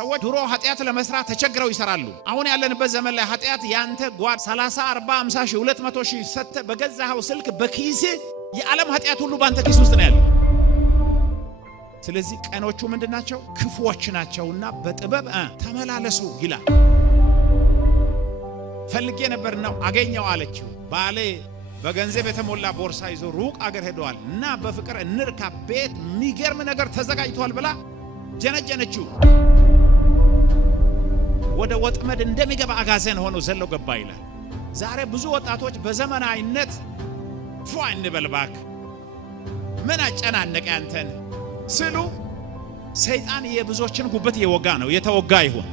ሰዎች ድሮ ኃጢአት ለመስራት ተቸግረው ይሰራሉ። አሁን ያለንበት ዘመን ላይ ኃጢአት ያንተ ጓድ 30 40 50 ሺህ 200 ሺህ ሰተ በገዛኸው ስልክ በኪስ የዓለም ኃጢአት ሁሉ ባንተ ኪስ ውስጥ ነው ያለው። ስለዚህ ቀኖቹ ምንድናቸው? ክፉዎች ናቸውና በጥበብ ተመላለሱ ይላል። ፈልጌ ነበር ነው አገኘው አለችው። ባሌ በገንዘብ የተሞላ ቦርሳ ይዞ ሩቅ አገር ሄደዋል እና በፍቅር እንርካ ቤት የሚገርም ነገር ተዘጋጅቷል ብላ ጀነጀነችው። ወደ ወጥመድ እንደሚገባ አጋዘን ሆኖ ዘሎ ገባ ይላል። ዛሬ ብዙ ወጣቶች በዘመናዊነት እንበልባክ ምን አጨናነቀ አንተን ስሉ ሰይጣን የብዙዎችን ጉበት የወጋ ነው። የተወጋ ይሁን።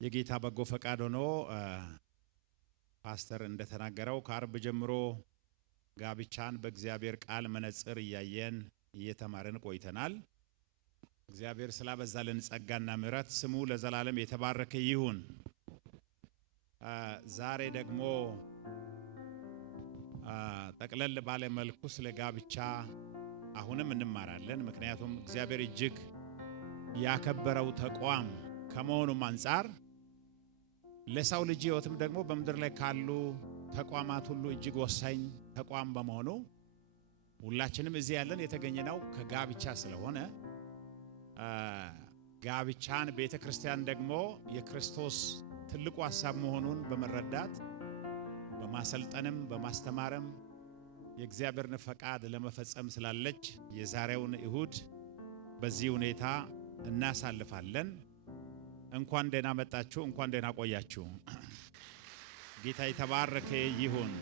የጌታ በጎ ፈቃድ ሆኖ ፓስተር እንደተናገረው ከአርብ ጀምሮ ጋብቻን በእግዚአብሔር ቃል መነጽር እያየን እየተማርን ቆይተናል። እግዚአብሔር ስላበዛልን ጸጋና ምሕረት ስሙ ለዘላለም የተባረከ ይሁን። ዛሬ ደግሞ ጠቅለል ባለ መልኩ ስለ ጋብቻ አሁንም እንማራለን። ምክንያቱም እግዚአብሔር እጅግ ያከበረው ተቋም ከመሆኑም አንፃር ለሰው ልጅ ሕይወትም ደግሞ በምድር ላይ ካሉ ተቋማት ሁሉ እጅግ ወሳኝ ተቋም በመሆኑ ሁላችንም እዚህ ያለን የተገኘነው ከጋብቻ ስለሆነ ጋብቻን ቤተክርስቲያን ደግሞ የክርስቶስ ትልቁ ሐሳብ መሆኑን በመረዳት በማሰልጠንም በማስተማርም የእግዚአብሔርን ፈቃድ ለመፈጸም ስላለች የዛሬውን እሁድ በዚህ ሁኔታ እናሳልፋለን። እንኳን ደህና መጣችሁ፣ እንኳን ደህና ቆያችሁ። ጌታ የተባረከ ይሁን።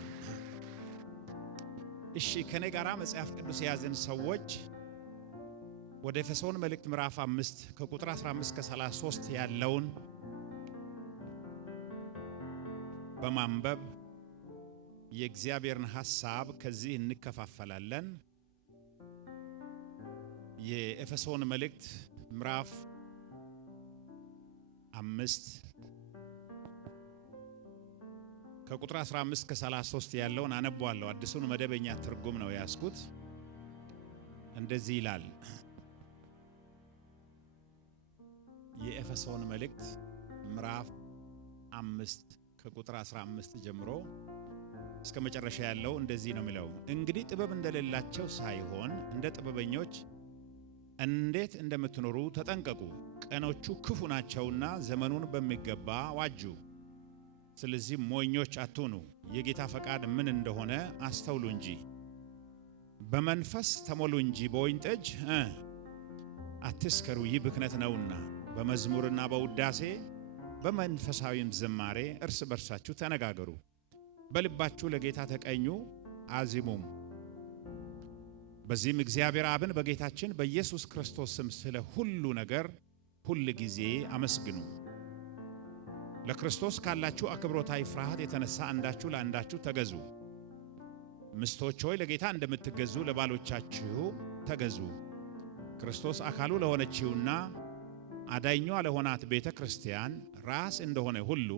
እሺ ከኔ ጋራ መጽሐፍ ቅዱስ የያዝን ሰዎች ወደ ኤፌሶን መልእክት ምዕራፍ 5 ከቁጥር 15 እስከ 33 ያለውን በማንበብ የእግዚአብሔርን ሐሳብ ከዚህ እንከፋፈላለን። የኤፌሶን መልእክት ምዕራፍ 5 ከቁጥር 15 እስከ 33 ያለውን አነባዋለሁ። አዲሱን መደበኛ ትርጉም ነው ያስኩት። እንደዚህ ይላል። የኤፌሶን መልእክት ምዕራፍ 5 ከቁጥር 15 ጀምሮ እስከ መጨረሻ ያለው እንደዚህ ነው የሚለው። እንግዲህ ጥበብ እንደሌላቸው ሳይሆን እንደ ጥበበኞች እንዴት እንደምትኖሩ ተጠንቀቁ። ቀኖቹ ክፉ ናቸውና ዘመኑን በሚገባ ዋጁ። ስለዚህ ሞኞች አትሁኑ፣ የጌታ ፈቃድ ምን እንደሆነ አስተውሉ እንጂ። በመንፈስ ተሞሉ እንጂ በወይን ጠጅ አትስከሩ፣ ይህ ብክነት ነውና። በመዝሙርና በውዳሴ በመንፈሳዊም ዝማሬ እርስ በርሳችሁ ተነጋገሩ፣ በልባችሁ ለጌታ ተቀኙ አዚሙም። በዚህም እግዚአብሔር አብን በጌታችን በኢየሱስ ክርስቶስ ስም ስለ ሁሉ ነገር ሁል ጊዜ አመስግኑ። ለክርስቶስ ካላችሁ አክብሮታዊ ፍርሃት የተነሳ አንዳችሁ ለአንዳችሁ ተገዙ። ሚስቶች ሆይ ለጌታ እንደምትገዙ ለባሎቻችሁ ተገዙ። ክርስቶስ አካሉ ለሆነችውና አዳኟ ለሆናት ቤተ ክርስቲያን ራስ እንደሆነ ሁሉ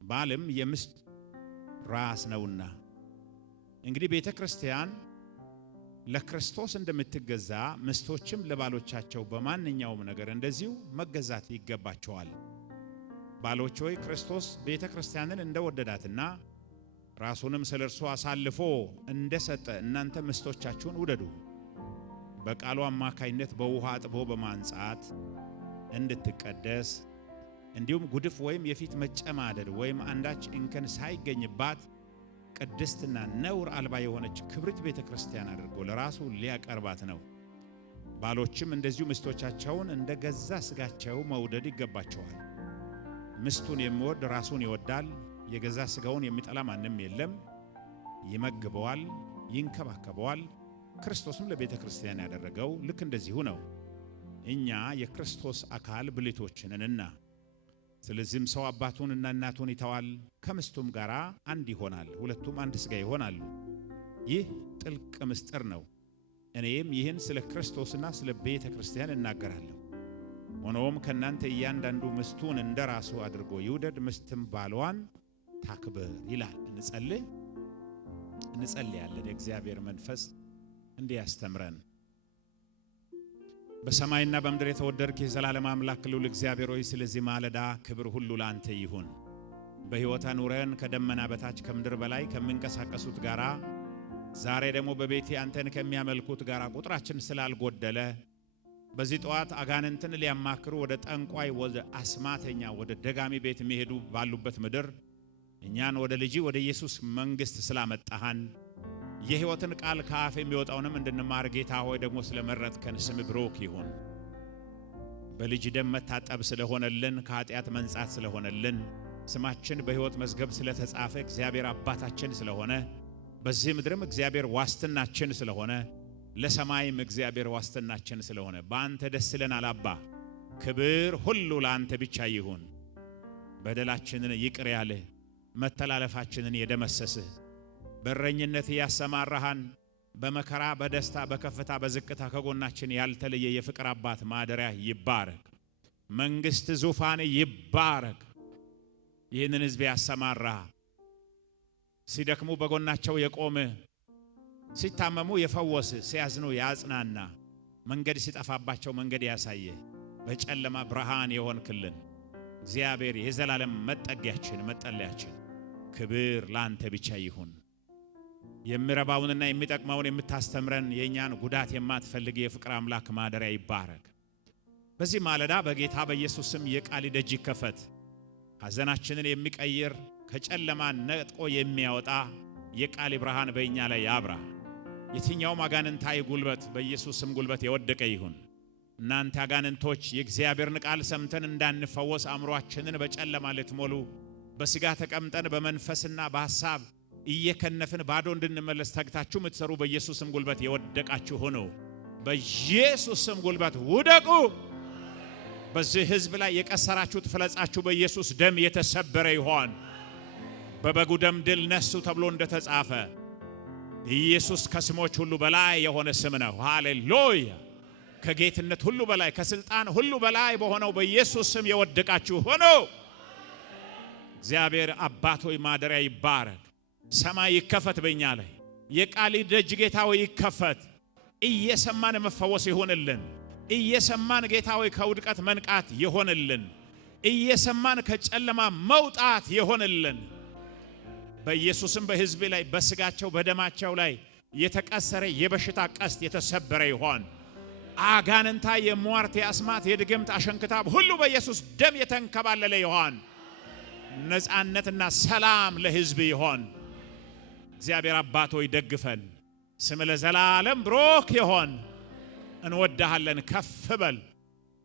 ባልም የሚስት ራስ ነውና። እንግዲህ ቤተ ክርስቲያን ለክርስቶስ እንደምትገዛ ሚስቶችም ለባሎቻቸው በማንኛውም ነገር እንደዚሁ መገዛት ይገባቸዋል። ባሎች ሆይ ክርስቶስ ቤተ ክርስቲያንን እንደወደዳትና ራሱንም ስለ እርሱ አሳልፎ እንደሰጠ እናንተ ሚስቶቻችሁን ውደዱ። በቃሉ አማካይነት በውሃ አጥቦ በማንጻት እንድትቀደስ እንዲሁም ጉድፍ ወይም የፊት መጨማደድ ወይም አንዳች እንከን ሳይገኝባት ቅድስትና ነውር አልባ የሆነች ክብርት ቤተ ክርስቲያን አድርጎ ለራሱ ሊያቀርባት ነው። ባሎችም እንደዚሁ ሚስቶቻቸውን እንደ ገዛ ሥጋቸው መውደድ ይገባቸዋል። ሚስቱን የሚወድ ራሱን ይወዳል። የገዛ ሥጋውን የሚጠላ ማንም የለም። ይመግበዋል፣ ይንከባከበዋል። ክርስቶስም ለቤተ ክርስቲያን ያደረገው ልክ እንደዚሁ ነው። እኛ የክርስቶስ አካል ብልቶች ነንና። ስለዚህም ሰው አባቱንና እናቱን ይተዋል፣ ከሚስቱም ጋር አንድ ይሆናል፣ ሁለቱም አንድ ሥጋ ይሆናሉ። ይህ ጥልቅ ምስጢር ነው። እኔም ይህን ስለ ክርስቶስና ስለ ቤተ ክርስቲያን እናገራለሁ። ሆኖም ከእናንተ እያንዳንዱ ሚስቱን እንደራሱ አድርጎ ይውደድ፣ ሚስትም ባሏን ታክብር ይላል። እንጸልያለን። የእግዚአብሔር መንፈስ እንዲያስተምረን። በሰማይና በምድር የተወደድክ የዘላለም አምላክ ልዑል እግዚአብሔር ሆይ ስለዚህ ማለዳ ክብር ሁሉ ላንተ ይሁን። በሕይወት ኑረን ከደመና በታች ከምድር በላይ ከሚንቀሳቀሱት ጋራ ዛሬ ደግሞ በቤቴ አንተን ከሚያመልኩት ጋራ ቁጥራችን ስላልጎደለ በዚህ ጠዋት አጋንንትን ሊያማክሩ ወደ ጠንቋይ ወደ አስማተኛ ወደ ደጋሚ ቤት የሚሄዱ ባሉበት ምድር እኛን ወደ ልጅ ወደ ኢየሱስ መንግስት ስላመጣሃን የሕይወትን ቃል ከአፍ የሚወጣውንም እንድንማር ጌታ ሆይ ደግሞ ስለመረጥከን ስም ብሩክ ይሁን። በልጅ ደም መታጠብ ስለሆነልን ከኃጢአት መንጻት ስለሆነልን ስማችን በሕይወት መዝገብ ስለተጻፈ እግዚአብሔር አባታችን ስለሆነ በዚህ ምድርም እግዚአብሔር ዋስትናችን ስለሆነ ለሰማይም እግዚአብሔር ዋስትናችን ስለሆነ በአንተ ደስ ይለናል። አባ ክብር ሁሉ ለአንተ ብቻ ይሁን። በደላችንን ይቅር ያለህ መተላለፋችንን የደመሰስህ በረኝነት ያሰማራሃን በመከራ በደስታ በከፍታ በዝቅታ ከጎናችን ያልተለየ የፍቅር አባት ማደሪያ ይባረክ። መንግስት ዙፋን ይባረክ። ይህንን ሕዝብ ያሰማራ ሲደክሙ በጎናቸው የቆመ ሲታመሙ የፈወስ ሲያዝኑ ያጽናና መንገድ ሲጠፋባቸው መንገድ ያሳየ በጨለማ ብርሃን የሆንክልን እግዚአብሔር የዘላለም መጠጊያችን መጠለያችን ክብር ላንተ ብቻ ይሁን። የሚረባውንና የሚጠቅመውን የምታስተምረን የኛን ጉዳት የማትፈልግ የፍቅር አምላክ ማደሪያ ይባረክ። በዚህ ማለዳ በጌታ በኢየሱስ ስም የቃል ደጅ ይከፈት። ሐዘናችንን የሚቀይር ከጨለማ ነጥቆ የሚያወጣ የቃል ብርሃን በእኛ ላይ ያብራ። የትኛውም አጋንንታዊ ጉልበት በኢየሱስ ስም ጉልበት የወደቀ ይሁን። እናንተ አጋንንቶች የእግዚአብሔርን ቃል ሰምተን እንዳንፈወስ አእምሮአችንን በጨለማ ልትሞሉ በስጋ ተቀምጠን በመንፈስና በሐሳብ እየከነፍን ባዶ እንድንመለስ ተግታችሁ የምትሰሩ በኢየሱስ ስም ጉልበት የወደቃችሁ ሆኖ በኢየሱስ ስም ጉልበት ውደቁ። በዚህ ሕዝብ ላይ የቀሰራችሁት ፍለጻችሁ በኢየሱስ ደም የተሰበረ ይሆን። በበጉ ደም ድል ነሱ ተብሎ እንደተጻፈ ኢየሱስ ከስሞች ሁሉ በላይ የሆነ ስም ነው። ሃሌሉያ! ከጌትነት ሁሉ በላይ ከስልጣን ሁሉ በላይ በሆነው በኢየሱስ ስም የወደቃችሁ ሆኖ እግዚአብሔር አባት ሆይ ማደሪያ ይባረክ። ሰማይ ይከፈት በእኛ ላይ የቃል ደጅ ጌታ ሆይ ይከፈት። እየሰማን መፈወስ ይሆንልን። እየሰማን ጌታ ሆይ ከውድቀት መንቃት ይሆንልን። እየሰማን ከጨለማ መውጣት ይሆንልን። በኢየሱስም በሕዝብ ላይ በስጋቸው በደማቸው ላይ የተቀሰረ የበሽታ ቀስት የተሰበረ ይሆን። አጋንንታ የሟርት የአስማት የድግምት አሸንክታብ ሁሉ በኢየሱስ ደም የተንከባለለ ይሆን። ነፃነትና ሰላም ለሕዝብ ይሆን። እግዚአብሔር አባት ሆይ ደግፈን። ስም ለዘላለም ብሩክ ይሆን። እንወዳሃለን። ከፍ በል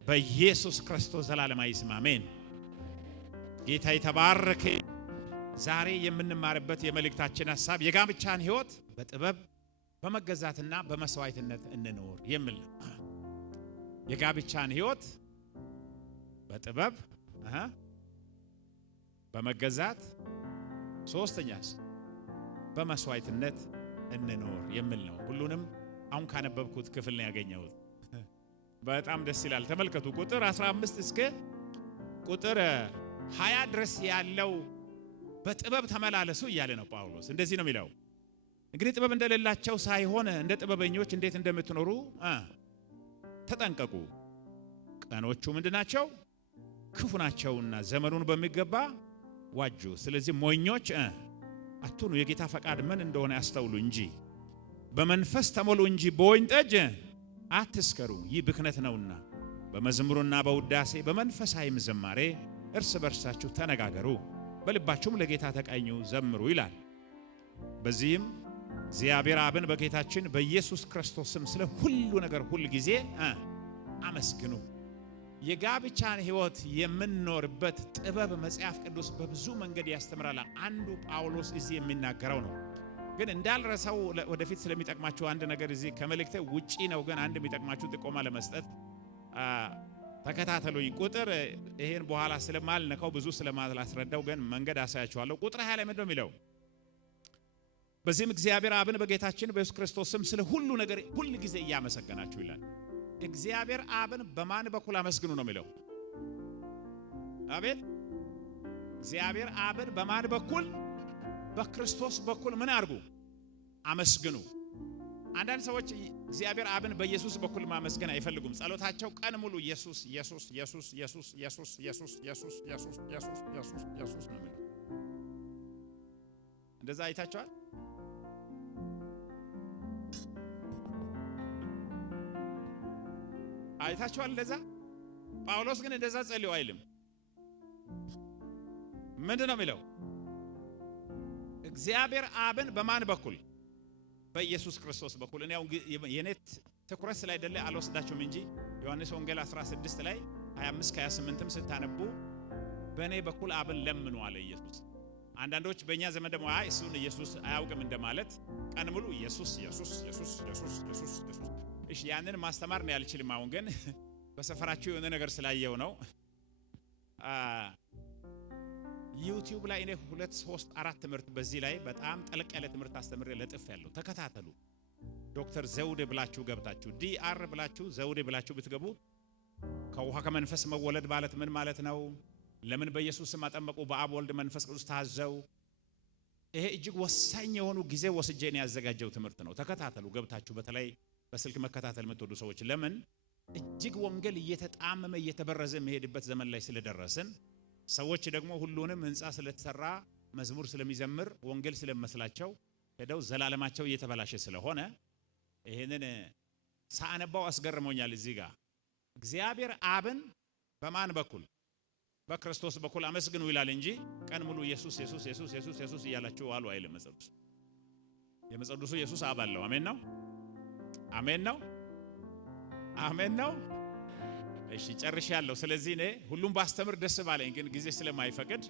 በኢየሱስ ክርስቶስ ዘላለማዊ ስም አሜን። ጌታ ይተባረክ። ዛሬ የምንማርበት የመልእክታችን ሐሳብ የጋብቻን ሕይወት በጥበብ በመገዛትና በመስዋዕትነት እንኖር የሚል ነው። የጋብቻን ሕይወት በጥበብ በመገዛት ሶስተኛስ በመስዋዕትነት እንኖር የሚል ነው። ሁሉንም አሁን ካነበብኩት ክፍል ነው ያገኘሁት። በጣም ደስ ይላል። ተመልከቱ። ቁጥር 15 እስከ ቁጥር 20 ድረስ ያለው በጥበብ ተመላለሱ እያለ ነው ጳውሎስ። እንደዚህ ነው የሚለው። እንግዲህ ጥበብ እንደሌላቸው ሳይሆን እንደ ጥበበኞች እንዴት እንደምትኖሩ ተጠንቀቁ። ቀኖቹ ምንድናቸው? ክፉ ናቸውና ዘመኑን በሚገባ ዋጁ። ስለዚህ ሞኞች አትሁኑ፣ የጌታ ፈቃድ ምን እንደሆነ ያስተውሉ እንጂ በመንፈስ ተሞሉ እንጂ በወይን ጠጅ አትስከሩ፣ ይህ ብክነት ነውና። በመዝሙርና በውዳሴ በመንፈሳዊም ዝማሬ እርስ በርሳችሁ ተነጋገሩ፣ በልባችሁም ለጌታ ተቀኙ፣ ዘምሩ ይላል። በዚህም እግዚአብሔር አብን በጌታችን በኢየሱስ ክርስቶስ ስም ስለ ሁሉ ነገር ሁል ጊዜ አመስግኑ። የጋብቻን ሕይወት የምንኖርበት ጥበብ መጽሐፍ ቅዱስ በብዙ መንገድ ያስተምራል። አንዱ ጳውሎስ እዚህ የሚናገረው ነው። ግን እንዳልረሳው ወደፊት ስለሚጠቅማችሁ አንድ ነገር እዚህ ከመልእክቴ ውጪ ነው፣ ግን አንድ የሚጠቅማችሁ ጥቆማ ለመስጠት ተከታተሉኝ። ቁጥር ይሄን በኋላ ስለማልነካው ብዙ ስለማላስረዳው ግን መንገድ አሳያችኋለሁ። ቁጥር 20 ላይ ምንድን ነው የሚለው? በዚህም እግዚአብሔር አብን በጌታችን በኢየሱስ ክርስቶስ ስም ስለ ሁሉ ነገር ሁል ጊዜ እያመሰገናችሁ ይላል። እግዚአብሔር አብን በማን በኩል አመስግኑ ነው የሚለው? አቤት! እግዚአብሔር አብን በማን በኩል? በክርስቶስ በኩል ምን አድርጉ? አመስግኑ። አንዳንድ ሰዎች እግዚአብሔር አብን በኢየሱስ በኩል ማመስገን አይፈልጉም። ጸሎታቸው ቀን ሙሉ ኢየሱስ ኢየሱስ ኢየሱስ ኢየሱስ ኢየሱስ ኢየሱስ ኢየሱስ ኢየሱስ ኢየሱስ ኢየሱስ ኢየሱስ ነው የሚለው። እንደዛ አይታችኋል? አይታችኋል? እንደዛ ጳውሎስ ግን እንደዛ ጸልዮ አይልም። ምንድን ነው የሚለው? እግዚአብሔር አብን በማን በኩል? በኢየሱስ ክርስቶስ በኩል። እኔ የኔ ትኩረት ስላይደለ አልወስዳችሁም እንጂ ዮሐንስ ወንጌል 16 ላይ 25-28ም ስታነቡ በእኔ በኩል አብን ለምኑ አለ ኢየሱስ። አንዳንዶች በእኛ ዘመን ደግሞ እሱን ኢየሱስ አያውቅም እንደማለት ቀን ሙሉ ኢየሱስ ኢየሱስ ኢየሱስ ኢየሱስ ኢየሱስ ኢየሱስ። እሺ ያንን ማስተማር ነው ያልችልም። አሁን ግን በሰፈራችሁ የሆነ ነገር ስላየው ነው። ዩቲዩብ ላይ እኔ 2 3 4 ትምህርት በዚህ ላይ በጣም ጠለቅ ያለ ትምህርት አስተምሬ ለጥፍ ያለው ተከታተሉ። ዶክተር ዘውዴ ብላችሁ ገብታችሁ ዲአር ብላችሁ ዘውዴ ብላችሁ ብትገቡ ከውሃ ከመንፈስ መወለድ ማለት ምን ማለት ነው? ለምን በኢየሱስ ስም አጠመቁ? በአብ ወልድ መንፈስ ቅዱስ ታዘው። ይሄ እጅግ ወሳኝ የሆኑ ጊዜ ወስጄ ነው ያዘጋጀው ትምህርት ነው። ተከታተሉ ገብታችሁ። በተለይ በስልክ መከታተል የምትወዱ ሰዎች ለምን እጅግ ወንጌል እየተጣመመ እየተበረዘ የሚሄድበት ዘመን ላይ ስለደረስን ሰዎች ደግሞ ሁሉንም ህንጻ ስለተሰራ መዝሙር ስለሚዘምር ወንጌል ስለመስላቸው ሄደው ዘላለማቸው እየተበላሸ ስለሆነ ይሄንን ሳነባው አስገርሞኛል። እዚህ ጋር እግዚአብሔር አብን በማን በኩል? በክርስቶስ በኩል አመስግኑ ይላል እንጂ ቀን ሙሉ ኢየሱስ ኢየሱስ ኢየሱስ ኢየሱስ ኢየሱስ እያላችሁ አሉ አይልም መጽሐፍ። የመጽሐፉ ኢየሱስ አብ አለው። አሜን ነው፣ አሜን ነው፣ አሜን ነው። እሺ ጨርሻለሁ። ስለዚህ እኔ ሁሉም ባስተምር ደስ ባለኝ፣ ግን ጊዜ ስለማይፈቅድ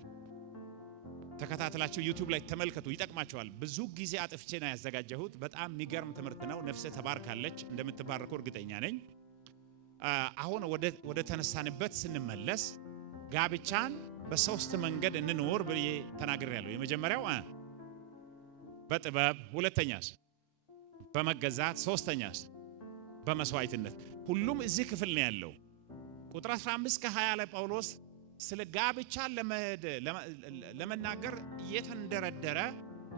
ተከታተላችሁ ዩቲዩብ ላይ ተመልከቱ፣ ይጠቅማችኋል። ብዙ ጊዜ አጥፍቼ ነው ያዘጋጀሁት። በጣም የሚገርም ትምህርት ነው። ነፍሴ ተባርካለች፣ እንደምትባረኩ እርግጠኛ ነኝ። አሁን ወደ ተነሳንበት ስንመለስ ጋብቻን በሶስት መንገድ እንኖር ብዬ ተናግሬያለሁ። የመጀመሪያው በጥበብ፣ ሁለተኛስ በመገዛት፣ ሶስተኛስ በመስዋዕትነት። ሁሉም እዚህ ክፍል ነው ያለው። ቁጥር 15-20 ላይ ጳውሎስ ስለ ጋብቻ ለመናገር እየተንደረደረ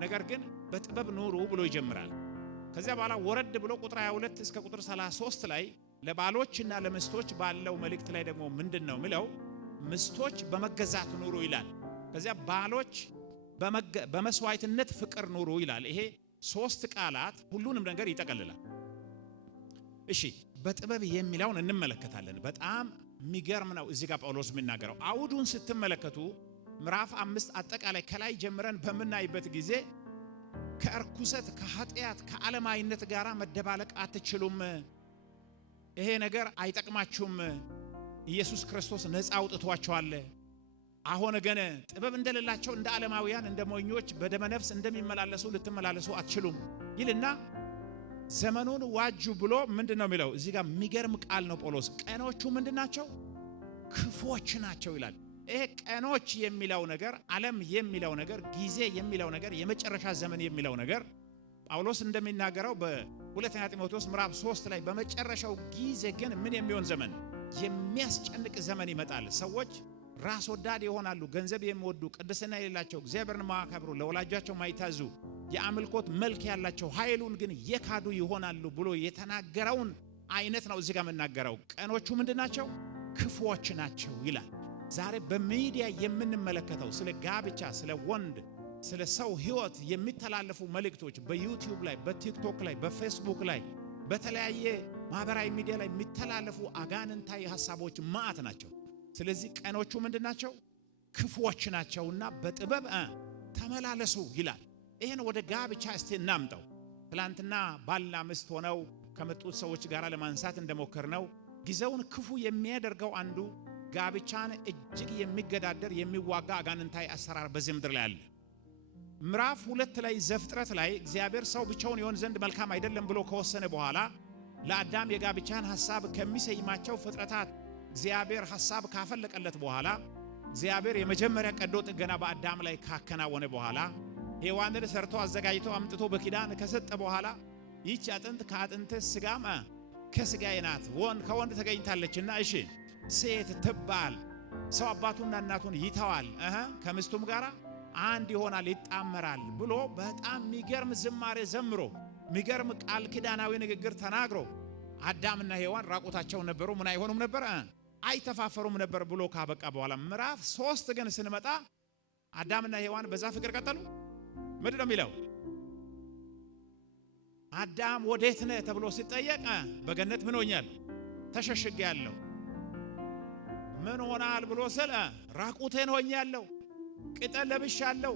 ነገር ግን በጥበብ ኑሩ ብሎ ይጀምራል። ከዚያ በኋላ ወረድ ብሎ ቁጥር 22 እስከ ቁጥር 33 ላይ ለባሎችና ለሚስቶች ባለው መልእክት ላይ ደግሞ ምንድነው የሚለው? ሚስቶች በመገዛት ኑሩ ይላል። ከዚያ ባሎች በመስዋዕትነት ፍቅር ኑሩ ይላል። ይሄ ሶስት ቃላት ሁሉንም ነገር ይጠቀልላል። እሺ በጥበብ የሚለውን እንመለከታለን። በጣም የሚገርም ነው። እዚህ ጋር ጳውሎስ የሚናገረው አውዱን ስትመለከቱ ምዕራፍ 5 አጠቃላይ ከላይ ጀምረን በምናይበት ጊዜ ከእርኩሰት፣ ከኃጢአት፣ ከዓለማዊነት ጋር መደባለቅ አትችሉም። ይሄ ነገር አይጠቅማችሁም። ኢየሱስ ክርስቶስ ነፃ አውጥቷቸዋል። አሁን ግን ጥበብ እንደሌላቸው እንደ ዓለማውያን እንደ ሞኞች በደመነፍስ እንደሚመላለሱ ልትመላለሱ አትችሉም ይልና ዘመኑን ዋጁ ብሎ ምንድነው የሚለው? እዚህ ጋር የሚገርም ቃል ነው ጳውሎስ። ቀኖቹ ምንድናቸው? ክፉዎች ናቸው ይላል። ይሄ ቀኖች የሚለው ነገር፣ ዓለም የሚለው ነገር፣ ጊዜ የሚለው ነገር፣ የመጨረሻ ዘመን የሚለው ነገር ጳውሎስ እንደሚናገረው በሁለተኛ ጢሞቴዎስ ምዕራፍ 3 ላይ በመጨረሻው ጊዜ ግን ምን የሚሆን ዘመን? የሚያስጨንቅ ዘመን ይመጣል። ሰዎች ራስ ወዳድ ይሆናሉ፣ ገንዘብ የሚወዱ፣ ቅድስና የሌላቸው፣ እግዚአብሔርን ማያከብሩ፣ ለወላጆቻቸው ማይታዙ፣ የአምልኮት መልክ ያላቸው ኃይሉን ግን የካዱ ይሆናሉ ብሎ የተናገረውን አይነት ነው እዚህ ጋር የምናገረው። ቀኖቹ ምንድናቸው? ክፉዎች ናቸው ይላል። ዛሬ በሚዲያ የምንመለከተው ስለ ጋብቻ፣ ስለ ወንድ፣ ስለ ሰው ህይወት የሚተላለፉ መልእክቶች በዩቲዩብ ላይ፣ በቲክቶክ ላይ፣ በፌስቡክ ላይ፣ በተለያየ ማህበራዊ ሚዲያ ላይ የሚተላለፉ አጋንንታዊ ሐሳቦች ማዕት ናቸው። ስለዚህ ቀኖቹ ምንድናቸው? ክፉዎች ናቸውና በጥበብ ተመላለሱ ይላል። ይሄን ወደ ጋብቻ እስቲ እናምጣው። ትላንትና ባልና ሚስት ሆነው ከመጡት ሰዎች ጋር ለማንሳት እንደሞከርነው ጊዜውን ክፉ የሚያደርገው አንዱ ጋብቻን እጅግ የሚገዳደር የሚዋጋ አጋንንታዊ አሰራር በዚህ ምድር ላይ አለ። ምዕራፍ 2 ላይ ዘፍጥረት ላይ እግዚአብሔር ሰው ብቻውን ይሆን ዘንድ መልካም አይደለም ብሎ ከወሰነ በኋላ ለአዳም የጋብቻን ሐሳብ ከሚሰይማቸው ፍጥረታት እግዚአብሔር ሐሳብ ካፈለቀለት በኋላ እግዚአብሔር የመጀመሪያ ቀዶ ጥገና በአዳም ላይ ካከናወነ በኋላ ሔዋንን ሰርቶ አዘጋጅቶ አምጥቶ በኪዳን ከሰጠ በኋላ ይህች አጥንት ከአጥንት ስጋም ከስጋዬ ናት፣ ከወንድ ተገኝታለችና እሺ ሴት ትባል። ሰው አባቱና እናቱን ይተዋል፣ ከሚስቱም ጋር አንድ ይሆናል፣ ይጣመራል ብሎ በጣም የሚገርም ዝማሬ ዘምሮ ሚገርም ቃል ኪዳናዊ ንግግር ተናግሮ አዳምና ሔዋን ራቁታቸው ነበሩ፣ ምን አይሆኑም ነበር፣ አይተፋፈሩም ነበር ብሎ ካበቃ በኋላ ምዕራፍ 3 ግን ስንመጣ አዳምና ሔዋን በዛ ፍቅር ቀጠሉ። ምንድነው የሚለው? አዳም ወዴት ነህ ተብሎ ሲጠየቅ በገነት ምን ሆኛል? ተሸሽጌያለሁ። ምን ሆናል ብሎ ስለ ራቁቴን ሆኛለሁ፣ ቅጠል ለብሻለሁ፣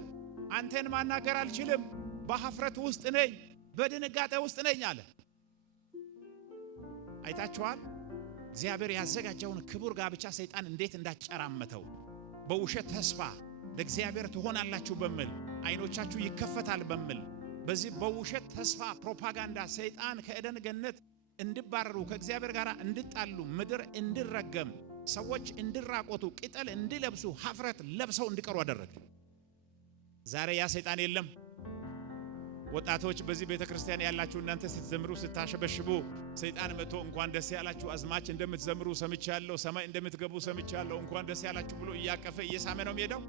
አንተን ማናገር አልችልም፣ በሐፍረት ውስጥ ነኝ፣ በድንጋጤ ውስጥ ነኝ አለ። አይታችኋል? እግዚአብሔር ያዘጋጀውን ክቡር ጋብቻ ሰይጣን እንዴት እንዳጨራመተው በውሸት ተስፋ ለእግዚአብሔር ትሆናላችሁ በሚል አይኖቻችሁ ይከፈታል በሚል በዚህ በውሸት ተስፋ ፕሮፓጋንዳ ሰይጣን ከኤደን ገነት እንዲባረሩ ከእግዚአብሔር ጋር እንዲጣሉ ምድር እንዲረገም ሰዎች እንዲራቆቱ ቅጠል እንዲለብሱ ሐፍረት ለብሰው እንዲቀሩ አደረገ። ዛሬ ያ ሰይጣን የለም። ወጣቶች በዚህ ቤተክርስቲያን ያላችሁ እናንተ ስትዘምሩ ስታሸበሽቡ ሰይጣን መጥቶ እንኳን ደስ ያላችሁ አዝማች እንደምትዘምሩ ሰምቻለሁ፣ ሰማይ እንደምትገቡ ሰምቻለሁ፣ እንኳን ደስ ያላችሁ ብሎ እያቀፈ እየሳመ ነው የሚሄደው።